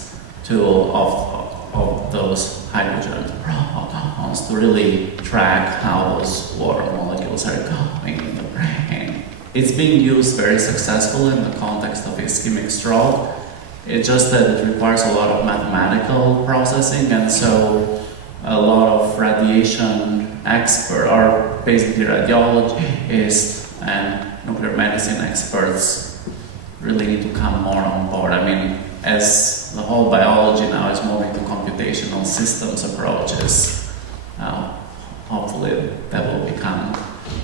of those hydrogen protons to really track how those water molecules are going in the brain. It's being used very successfully in the context of ischemic stroke. It's just that it requires a lot of mathematical processing, and so a lot of radiation experts, or basically radiologists and nuclear medicine experts, really need to come more on board. As the whole biology now is moving to computational systems approaches, hopefully that will become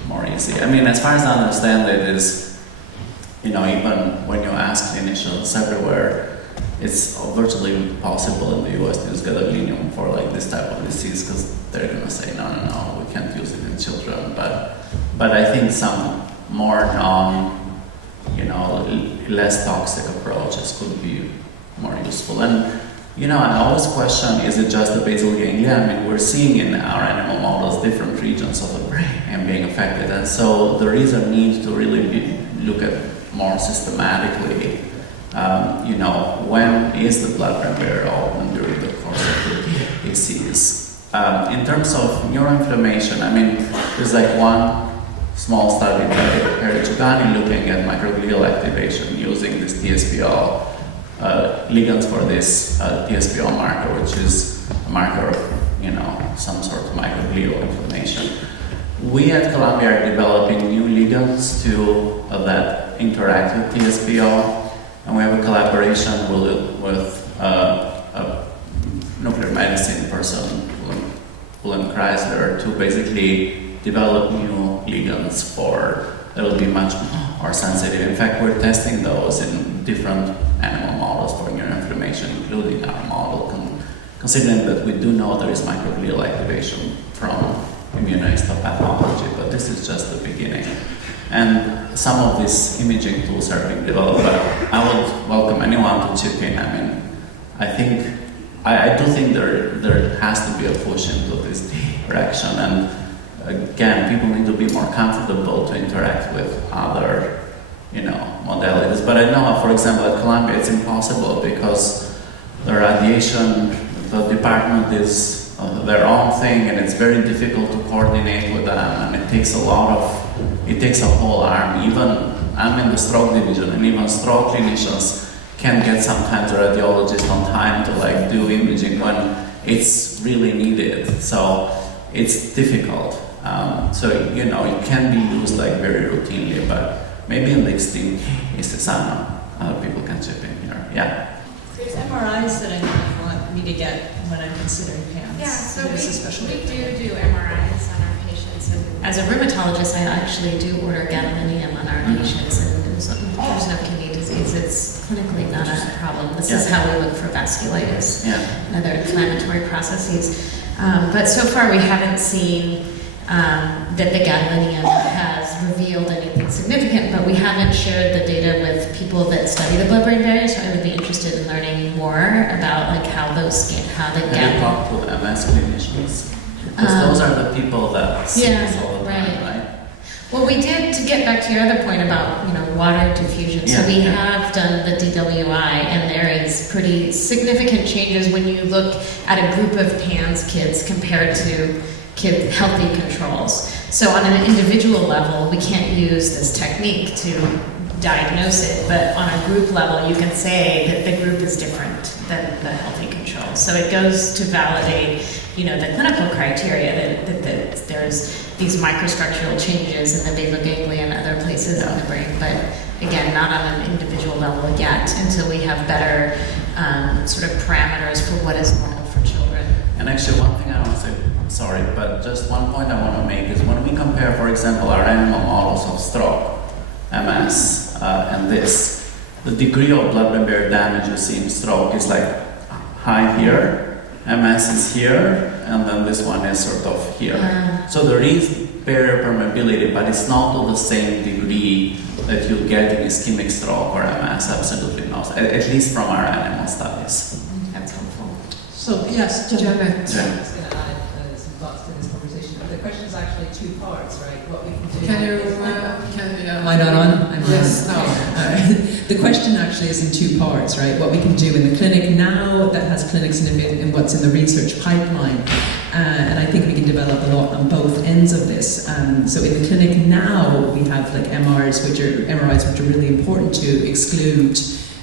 more easy. As far as I understand it is, even when you ask clinicians everywhere, it's virtually impossible in the US to use gadolinium for this type of disease because they're going to say, no, we can't use it in children. But I think some more less toxic approaches could be more useful. And I always question, is it just the basal ganglia? We're seeing in our animal models different regions of the brain being affected, and so there is a need to really look at more systematically, when is the blood-brain barrier open during the course of the disease. In terms of neuroinflammation, there's one small study by Harry Chugani looking at microglial activation using this TSPO ligands for this TSPO marker, which is a marker of some sort of microglial inflammation. We at Columbia are developing new ligands that interact with TSPO, and we have a collaboration with a nuclear medicine person, Willem Kreisler, to basically develop new ligands that will be much more sensitive. In fact, we're testing those in different animal models for neuroinflammation, including our model, considering that we do know there is microglial activation from immunohistopathology, but this is just the beginning. And some of these imaging tools are being developed, but I would welcome anyone to chip in. I do think there has to be a push into this direction, and again, people need to be more comfortable to interact with other, modalities. But I know, for example, at Columbia, it's impossible because the radiation, the department is their own thing, and it's very difficult to coordinate with them, and it takes a whole arm. Even I'm in the stroke division, and even stroke clinicians can't get sometimes a radiologist on time to do imaging when it's really needed. So it's difficult. So you can be used very routinely, but maybe in the extreme cases, I don't know. Other people can chip in here. Yeah. There's MRIs that I might want me to get when I'm considering PANS. Yeah, so we do MRIs on our patients. And as a rheumatologist, I actually do order gadolinium on our patients. And there's no kidney disease. It's clinically not a problem. This is how we look for vasculitis and other inflammatory processes. But so far, we haven't seen that the gadolinium has revealed anything significant, but we haven't shared the data with people that study the blood-brain barrier, so I would be interested in learning more about how the gadolinium. Have you talked with MS clinicians? Because those are the people that see this all the time, right? Well, we did, to get back to your other point about, water diffusion, so we have done the DWI, and there is pretty significant changes when you look at a group of PANS kids compared to healthy controls. So on an individual level, we can't use this technique to diagnose it, but on a group level, you can say that the group is different than the healthy control. So it goes to validate, the clinical criteria that there's these microstructural changes in the basal ganglia and other places in the brain, but again, not on an individual level yet until we have better sort of parameters for what is normal for children. And actually, one thing I want to say, sorry, but just one point I want to make is when we compare, for example, our animal models of stroke, MS, and this, the degree of blood-brain barrier damage you see in stroke is high here, MS is here, and then this one is sort of here. So there is barrier permeability, but it's not to the same degree that you get in ischemic stroke or MS, absolutely not, at least from our animal studies. That's helpful. So, yes, Janet. I was going to add some thoughts to this conversation. The question is actually two parts, right? What we can do. Am I not on? I'm yes, on. no. The question actually is in two parts, right? What we can do in the clinic now that has clinics in what's in the research pipeline. And I think we can develop a lot on both ends of this. So in the clinic now, we have MRIs, which are really important to exclude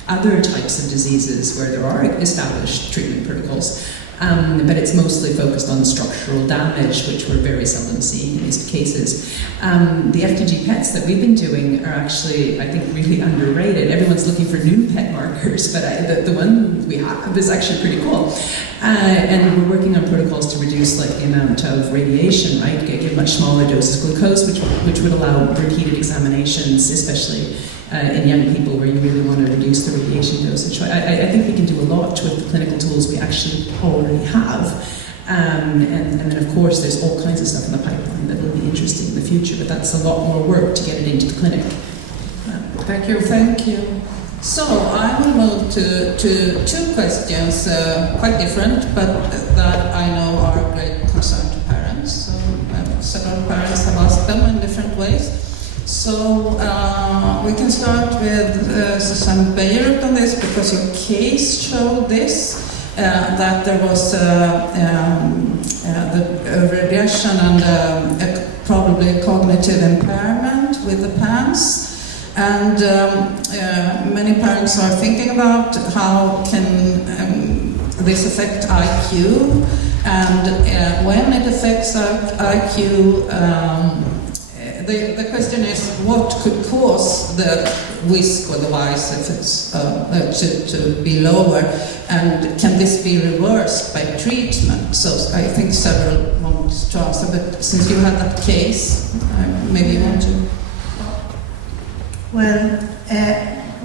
other types of diseases where there are established treatment protocols. But it's mostly focused on structural damage, which we're very seldom seeing in these cases. The FDG PETs that we've been doing are actually, I think, really underrated. Everyone's looking for new PET markers, but the one we have is actually pretty cool. And we're working on protocols to reduce the amount of radiation, right? Give much smaller doses of glucose, which would allow repeated examinations, especially in young people where you really want to reduce the radiation dosage. I think we can do a lot with the clinical tools we actually already have. And then, of course, there's all kinds of stuff in the pipeline that will be interesting in the future, but that's a lot more work to get it into the clinic. Thank you. Thank you. So I will move to two questions, quite different, but that I know are of great concern to parents. So several parents have asked them in different ways. So we can start with Susanne Bejerot on this, because your case showed this, that there was the regression and probably cognitive impairment with the PANS. And many parents are thinking about how can this affect IQ, and when it affects IQ, the question is what could cause the WISC or the WISE if it's to be lower, and can this be reversed by treatment? So I think several want to answer, but since you had that case, maybe you want to. Well,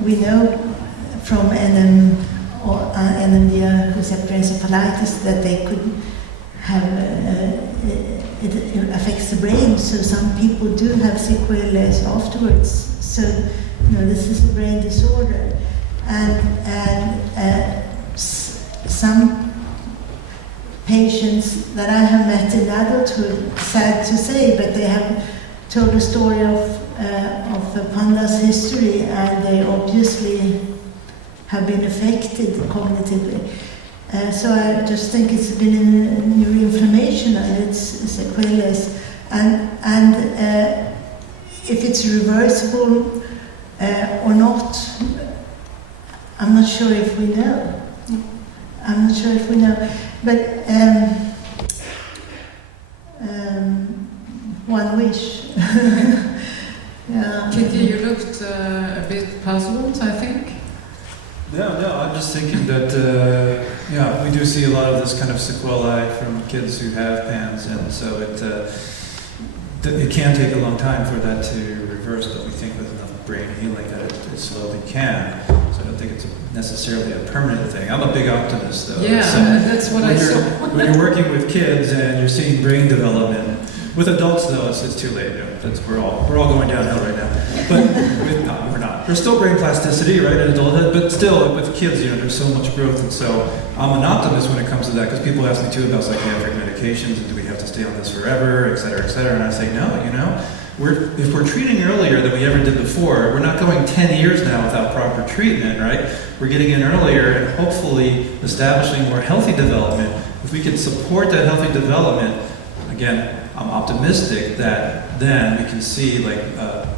we know from NMDA receptor encephalitis that they could have, it affects the brain, so some people do have sequelae afterwards. So, this is a brain disorder. And some patients that I have met in adulthood, sad to say, but they have told a story of the panda's history, and they obviously have been affected cognitively. So I just think it's been a neuroinflammation and it's sequelae. And if it's reversible or not, I'm not sure if we know. I'm not sure if we know. But one wish. Yeah. Kitty, you looked a bit puzzled, I think. No, I'm just thinking that, we do see a lot of this kind of sequelae from kids who have PANS, and so it can take a long time for that to reverse, but we think with enough brain healing that it slowly can. So I don't think it's necessarily a permanent thing. I'm a big optimist, though. Yeah, so that's what I saw. When you're working with kids and you're seeing brain development, with adults, though, it's too late. We're all going downhill right now. But we're not. There's still brain plasticity, right, in adulthood, but still, with kids, there's so much growth. And so I'm an optimist when it comes to that, because people ask me, too, about psychiatric medications, and do we have to stay on this forever, et cetera, and I say, no, if we're treating earlier than we ever did before, we're not going 10 years now without proper treatment, right? We're getting in earlier and hopefully establishing more healthy development. If we can support that healthy development, again, I'm optimistic that then we can see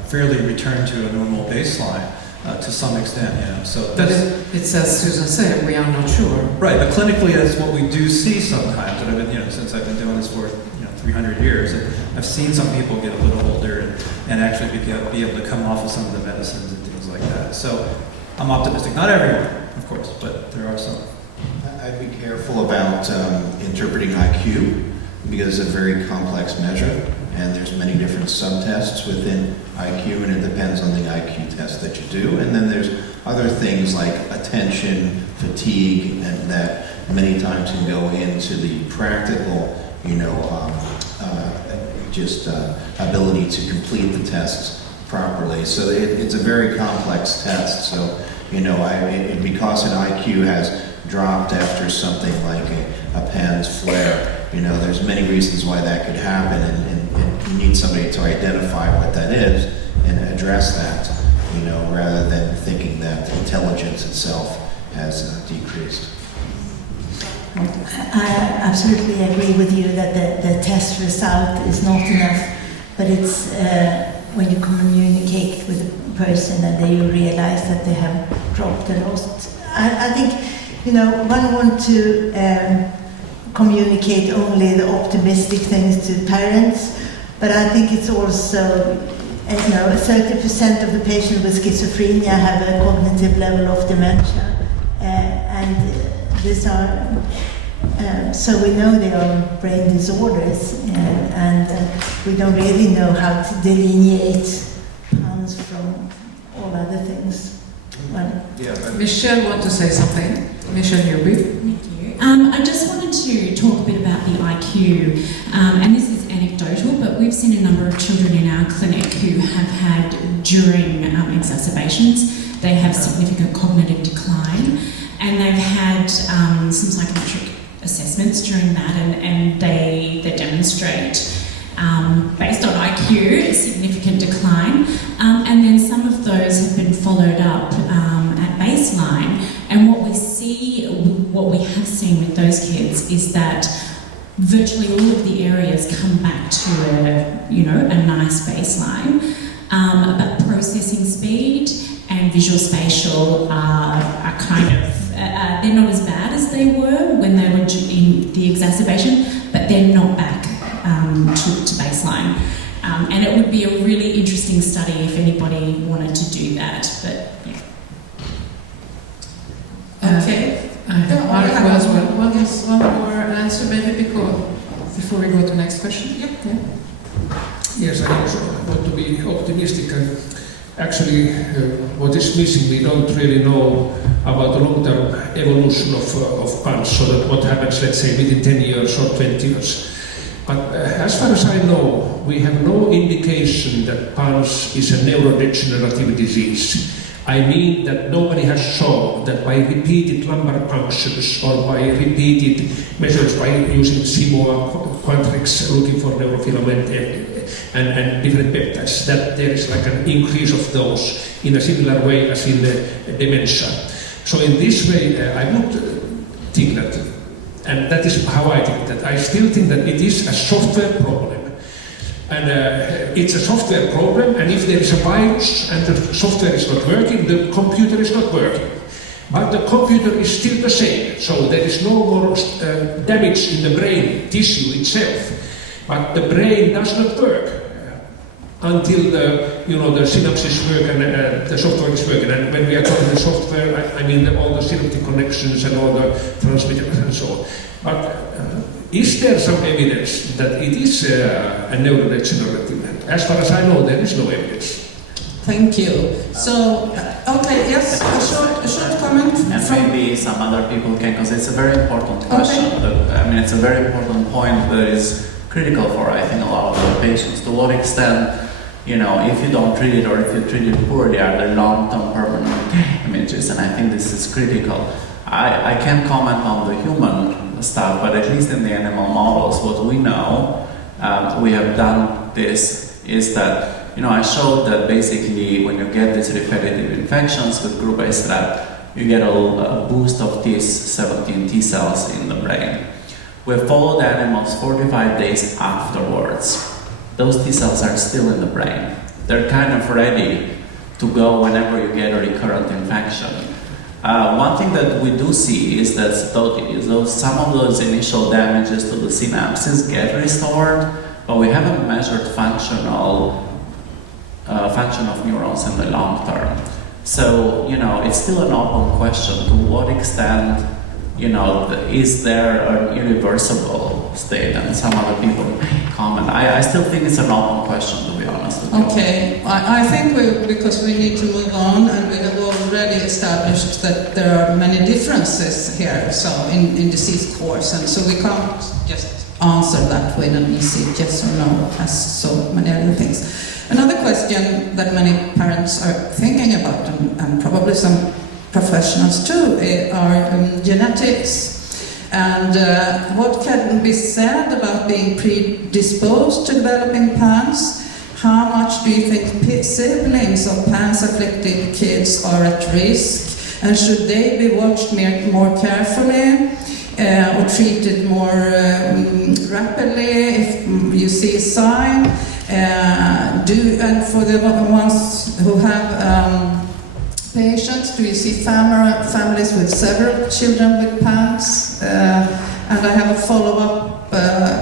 fairly return to a normal baseline to some extent, So but it's as Susan said, we are not sure. Right, but clinically that's what we do see sometimes. And I've been, since I've been doing this for 300 years, and I've seen some people get a little older and actually be able to come off of some of the medicines and things like that. So I'm optimistic. Not everyone, of course, but there are some. I'd be careful about interpreting IQ, because it's a very complex measure, and there's many different subtests within IQ, and it depends on the IQ test that you do. And then there's other things like attention, fatigue, and that many times can go into the practical, ability to complete the tests properly. So it's a very complex test. So, because an IQ has dropped after something like a PANS flare, there's many reasons why that could happen, and you need somebody to identify what that is and address that, rather than thinking that intelligence itself has decreased. I absolutely agree with you that the test result is not enough, but it's when you communicate with a person and they realize that they have dropped or lost. I think, one wants to communicate only the optimistic things to parents, but I think it's also, 30% of the patients with schizophrenia have a cognitive level of dementia, and these are, so we know they are brain disorders, and we don't really know how to delineate PANS from all other things. Michelle want to say something. Michelle Newby. I just wanted to talk a bit about the IQ, and this is anecdotal, but we've seen a number of children in our clinic who have had, during exacerbations, they have significant cognitive decline, and they've had some psychometric assessments during that, and they demonstrate, based on IQ, significant decline, and then some of those have been followed up at baseline, and what we have seen with those kids is that virtually all of the areas come back to a nice baseline, but processing speed and visual spatial are kind of, they're not as bad as they were when they were in the exacerbation, but they're not back to baseline. And it would be a really interesting study if anybody wanted to do that, but yeah. Okay. One more answer maybe before we go to the next question. Yep. Yeah. Yes, I also want to be optimistic. And actually, what is missing, we don't really know about the long-term evolution of PANS, so that what happens, let's say, within 10 years or 20 years. But as far as I know, we have no indication that PANS is a neurodegenerative disease. I mean that nobody has shown that by repeated lumbar punctures or by repeated measures by using CMOA quadrix looking for neurofilament and different peptides, that there is like an increase of those in a similar way as in dementia. So in this way, I would think that, and that is how I think that. I still think that it is a software problem. And it's a software problem, and if there is a virus and the software is not working, the computer is not working. But the computer is still the same, so there is no more damage in the brain tissue itself. But the brain does not work until the synapses work and the software is working. And when we are talking the software, I mean all the synaptic connections and all the transmitters and so on. But is there some evidence that it is a neurodegenerative? As far as I know, there is no evidence. Thank you. So, okay, yes, a short comment. And maybe some other people can, because it's a very important question. Okay. I mean, it's a very important point that is critical for, I think, a lot of the patients. To what extent, if you don't treat it or if you treat it poorly, are there long-term permanent damages? And I think this is critical. I can't comment on the human stuff, but at least in the animal models, what we know, we have done this, is that, I showed that basically when you get these repetitive infections with group-based strep, you get a boost of these 17 T cells in the brain. We followed animals 45 days afterwards. Those T cells are still in the brain. They're kind of ready to go whenever you get a recurrent infection. One thing that we do see is that some of those initial damages to the synapses get restored, but we haven't measured function of neurons in the long term. So, it's still an open question to what extent, is there an irreversible state, and some other people comment. I still think it's an open question, to be honest with you. Okay, I think because we need to move on, and we have already established that there are many differences here, so in disease course, and so we can't just answer that with an easy yes or no, as so many other things. Another question that many parents are thinking about, and probably some professionals too, are genetics. And what can be said about being predisposed to developing PANS? How much do you think siblings of PANS-afflicted kids are at risk? And should they be watched more carefully or treated more rapidly if you see a sign? And for the ones who have patients, do you see families with several children with PANS? And I have a follow-up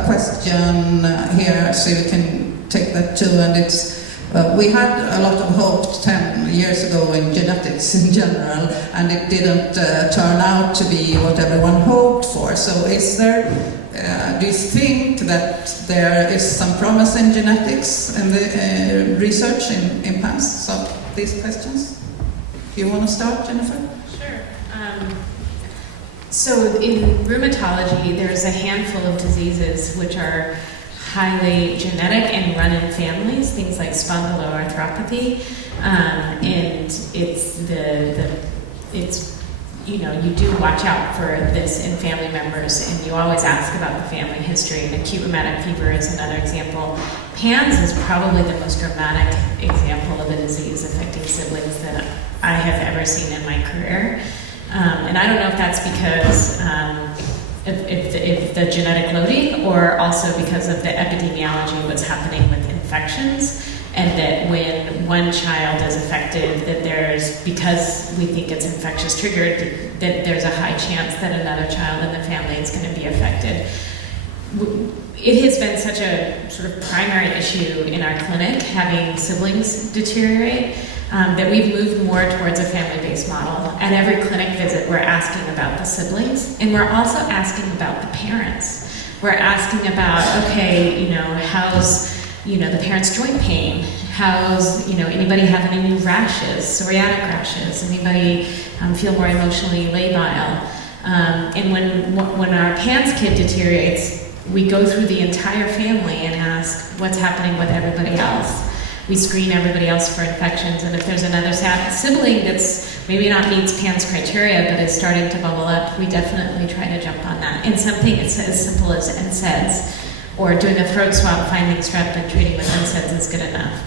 question here, so you can take that too. And it's we had a lot of hope 10 years ago in genetics in general, and it didn't turn out to be what everyone hoped for. So is there, do you think that there is some promise in genetics and the research in PANS? So these questions. Do you want to start, Jennifer? Sure. So in rheumatology, there's a handful of diseases which are highly genetic and run in families, things like spondyloarthropathy, and you do watch out for this in family members, and you always ask about the family history, and acute rheumatic fever is another example. PANS is probably the most dramatic example of a disease affecting siblings that I have ever seen in my career. And I don't know if that's because if the genetic loading, or also because of the epidemiology, what's happening with infections, and that when one child is affected, that because we think it's infectious triggered, that there's a high chance that another child in the family is going to be affected. It has been such a sort of primary issue in our clinic, having siblings deteriorate, that we've moved more towards a family-based model. At every clinic visit, we're asking about the siblings, and we're also asking about the parents. We're asking about, okay, how's, the parents' joint pain? How's, anybody have any new rashes, psoriatic rashes? Anybody feel more emotionally labile? And when our PANS kid deteriorates, we go through the entire family and ask what's happening with everybody else. we screen everybody else for infections, and if there's another sibling that's maybe not meets PANS criteria but is starting to bubble up, we definitely try to jump on that. And something as simple as NSAIDs, or doing a throat swab, finding strep and treating with NSAIDs is good enough.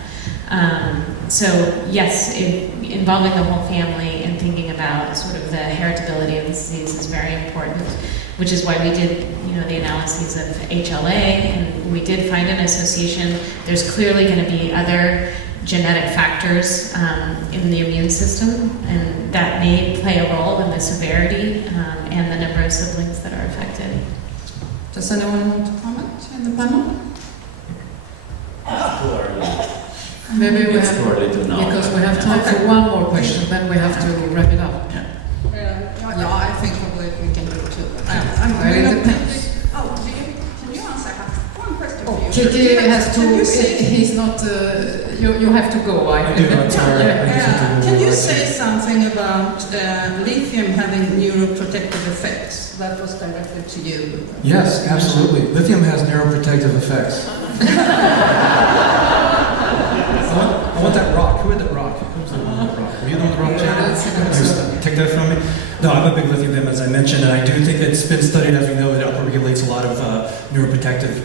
So yes, involving the whole family and thinking about sort of the heritability of the disease is very important, which is why we did, the analyses of HLA, and we did find an association. There's clearly going to be other genetic factors in the immune system, and that may play a role in the severity and the number of siblings that are affected. Does anyone want to comment in the panel? Too early. Maybe we It's have, too early to know. because we have time for one more question, then we have to wrap it up. Yeah, I think probably we can do two. Well, it depends. Can you answer? I have one question for you. Kiki has to, Can you say, he's not, you have to go. I do, I'm sorry. can you say something about lithium having neuroprotective effects? That was directed to you. Yes, absolutely. Lithium has neuroprotective effects. I want that rock. Who had that rock? Who's the one with the rock? Were you the one with the rock, Janet? Take that from me. No, I'm a big lithium fan, as I mentioned, and I do think it's been studied, as we know, it upregulates a lot of neuroprotective,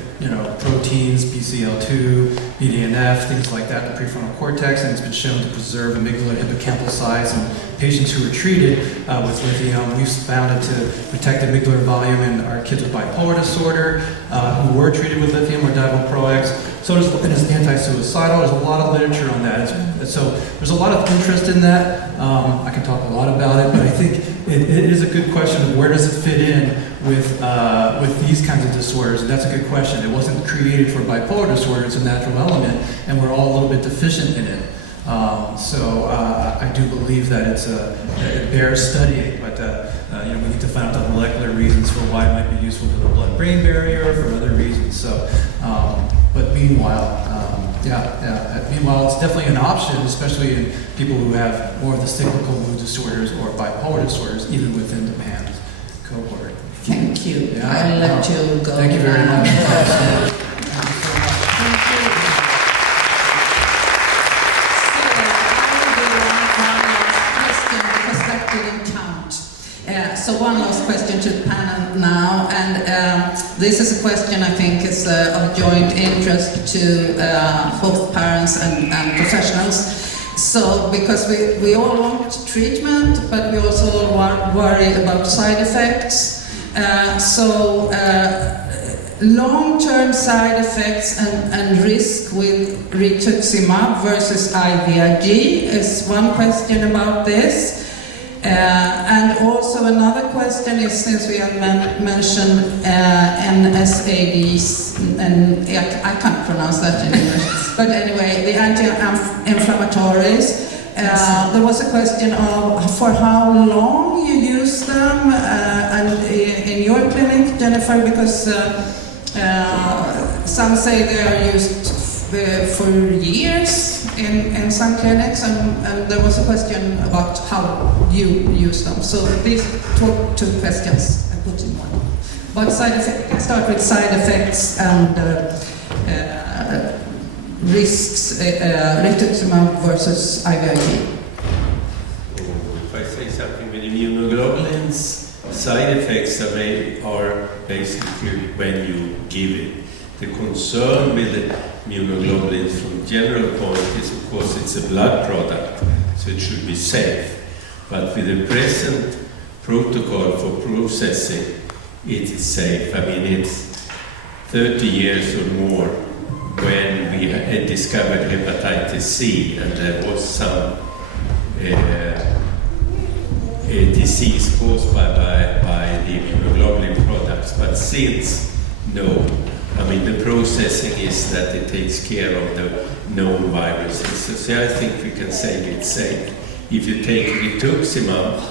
proteins, BCL2, BDNF, things like that, the prefrontal cortex, and it's been shown to preserve amygdala and hippocampal size in patients who are treated with lithium. We've found it to protect amygdala volume in our kids with bipolar disorder who were treated with lithium or divalproex. So and it's anti-suicidal. There's a lot of literature on that. So there's a lot of interest in that. I can talk a lot about it, but I think it is a good question of where does it fit in with these kinds of disorders, and that's a good question. It wasn't created for bipolar disorder, it's a natural element, and we're all a little bit deficient in it. So I do believe that it bears studying, but we need to find out the molecular reasons for why it might be useful for the blood-brain barrier or for other reasons. So, but meanwhile, meanwhile, it's definitely an option, especially in people who have more of the cyclical mood disorders or bipolar disorders, even within the PANS cohort. Thank you. I'll let you go. Thank you very much. So one last question to the panel now, and this is a question I think is of joint interest to both parents and professionals. So, because we all want treatment, but we also all worry about side effects. Long-term side effects and risk with rituximab versus IVIG is one question about this. And also another question is, since we have mentioned NSAIDs, and I can't pronounce that in English, but anyway, the anti-inflammatories, there was a question of for how long you use them, and in your clinic, Jennifer, because some say they are used for years in some clinics, and there was a question about how you use them. So these two questions I put in one. But start with side effects and risks, rituximab versus IVIG. If I say something with immunoglobulins, side effects are basically when you give it. The concern with the immunoglobulins from general point is, of course, it's a blood product, so it should be safe. But with the present protocol for processing, it is safe. I mean, it's 30 years or more when we had discovered hepatitis C, and there was some disease caused by the immunoglobulin products. But since, no. I mean, the processing is that it takes care of the known viruses. So I think we can say it's safe. If you take rituximab,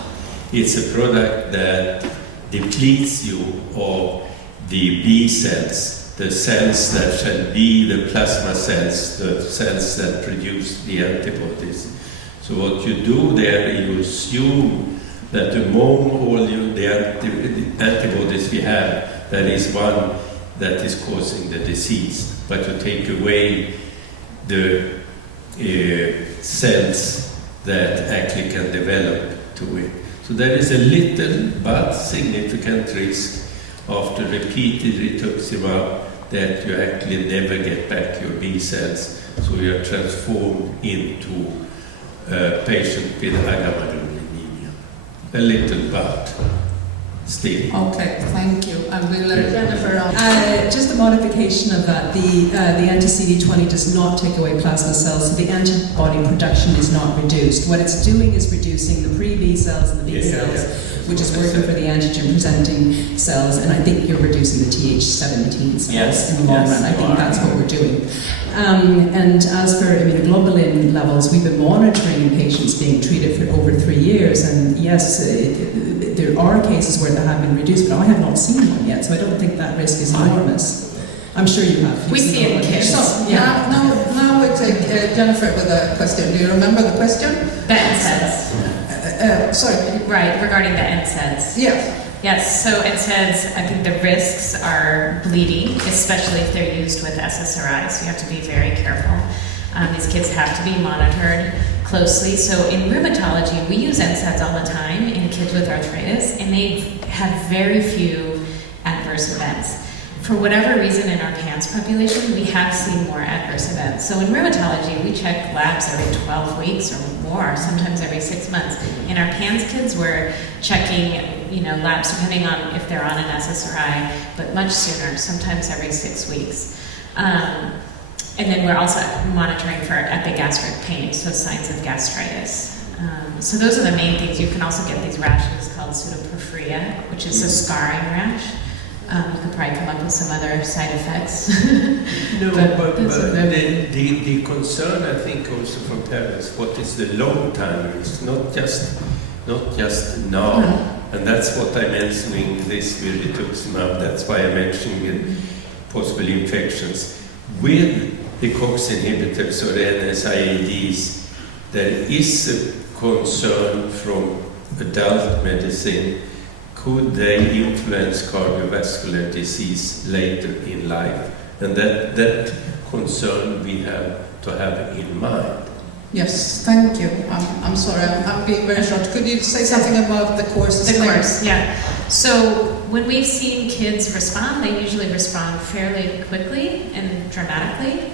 it's a product that depletes you of the B cells, the cells that shall be the plasma cells, the cells that produce the antibodies. So what you do there, you assume that among all the antibodies we have, there is one that is causing the disease, but you take away the cells that actually can develop to it. So there is a little but significant risk after repeated rituximab that you actually never get back your B cells, so you are transformed into a patient with agamaglobulinemia. A little but still. Okay, thank you. I will let Jennifer on. Just a modification of that. The anti-CD20 does not take away plasma cells, so the antibody production is not reduced. What it's doing is reducing the pre-B cells and the B cells, which is working for the antigen-presenting cells, and I think you're reducing the Th17 cells in the long run. I think that's what we're doing. And as for immunoglobulin levels, we've been monitoring patients being treated for over 3 years, and yes, there are cases where they have been reduced, but I have not seen one yet, so I don't think that risk is enormous. I'm sure you have. We see it in kids. So, now we take Jennifer with a question. Do you remember the question? The NSAIDs. Sorry. Right, regarding the NSAIDs. Yes. Yes, so NSAIDs, I think the risks are bleeding, especially if they're used with SSRIs. You have to be very careful. These kids have to be monitored closely. So in rheumatology, we use NSAIDs all the time in kids with arthritis, and they have very few adverse events. For whatever reason in our PANS population, we have seen more adverse events. So in rheumatology, we check labs every 12 weeks or more, sometimes every 6 months. In our PANS kids, we're checking, labs depending on if they're on an SSRI, but much sooner, sometimes every 6 weeks. And then we're also monitoring for epigastric pain, so signs of gastritis. So those are the main things. You can also get these rashes called pseudoporphyria, which is a scarring rash. You could probably come up with some other side effects. No, but the concern, I think, also from parents, what is the long time risk, not just now. And that's what I'm mentioning this with rituximab. That's why I'm mentioning possible infections. With the COX inhibitors or NSAIDs, there is a concern from adult medicine. Could they influence cardiovascular disease later in life? And that concern we have to have in mind. Yes, thank you. I'm sorry, I'm being very short. Could you say something about the course? The course, yeah. So when we've seen kids respond, they usually respond fairly quickly and dramatically.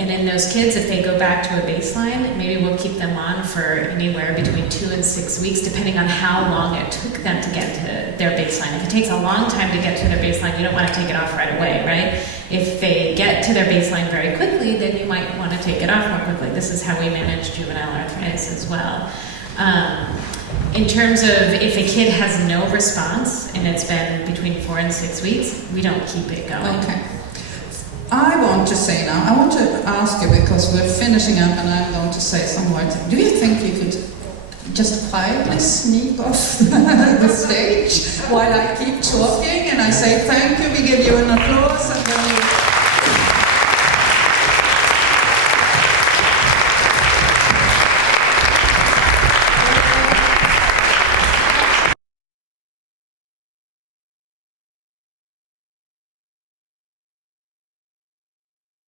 And in those kids, if they go back to a baseline, maybe we'll keep them on for anywhere between 2 and 6 weeks, depending on how long it took them to get to their baseline. If it takes a long time to get to their baseline, you don't want to take it off right away, right? If they get to their baseline very quickly, then you might want to take it off more quickly. This is how we manage juvenile arthritis as well. In terms of if a kid has no response and it's been between 4 and 6 weeks, we don't keep it going. Okay. I want to say now, I want to ask you, because we're finishing up and I'm going to say some words. Do you think you could just quietly sneak off the stage while I keep talking and I say thank you, we give you an applause, and then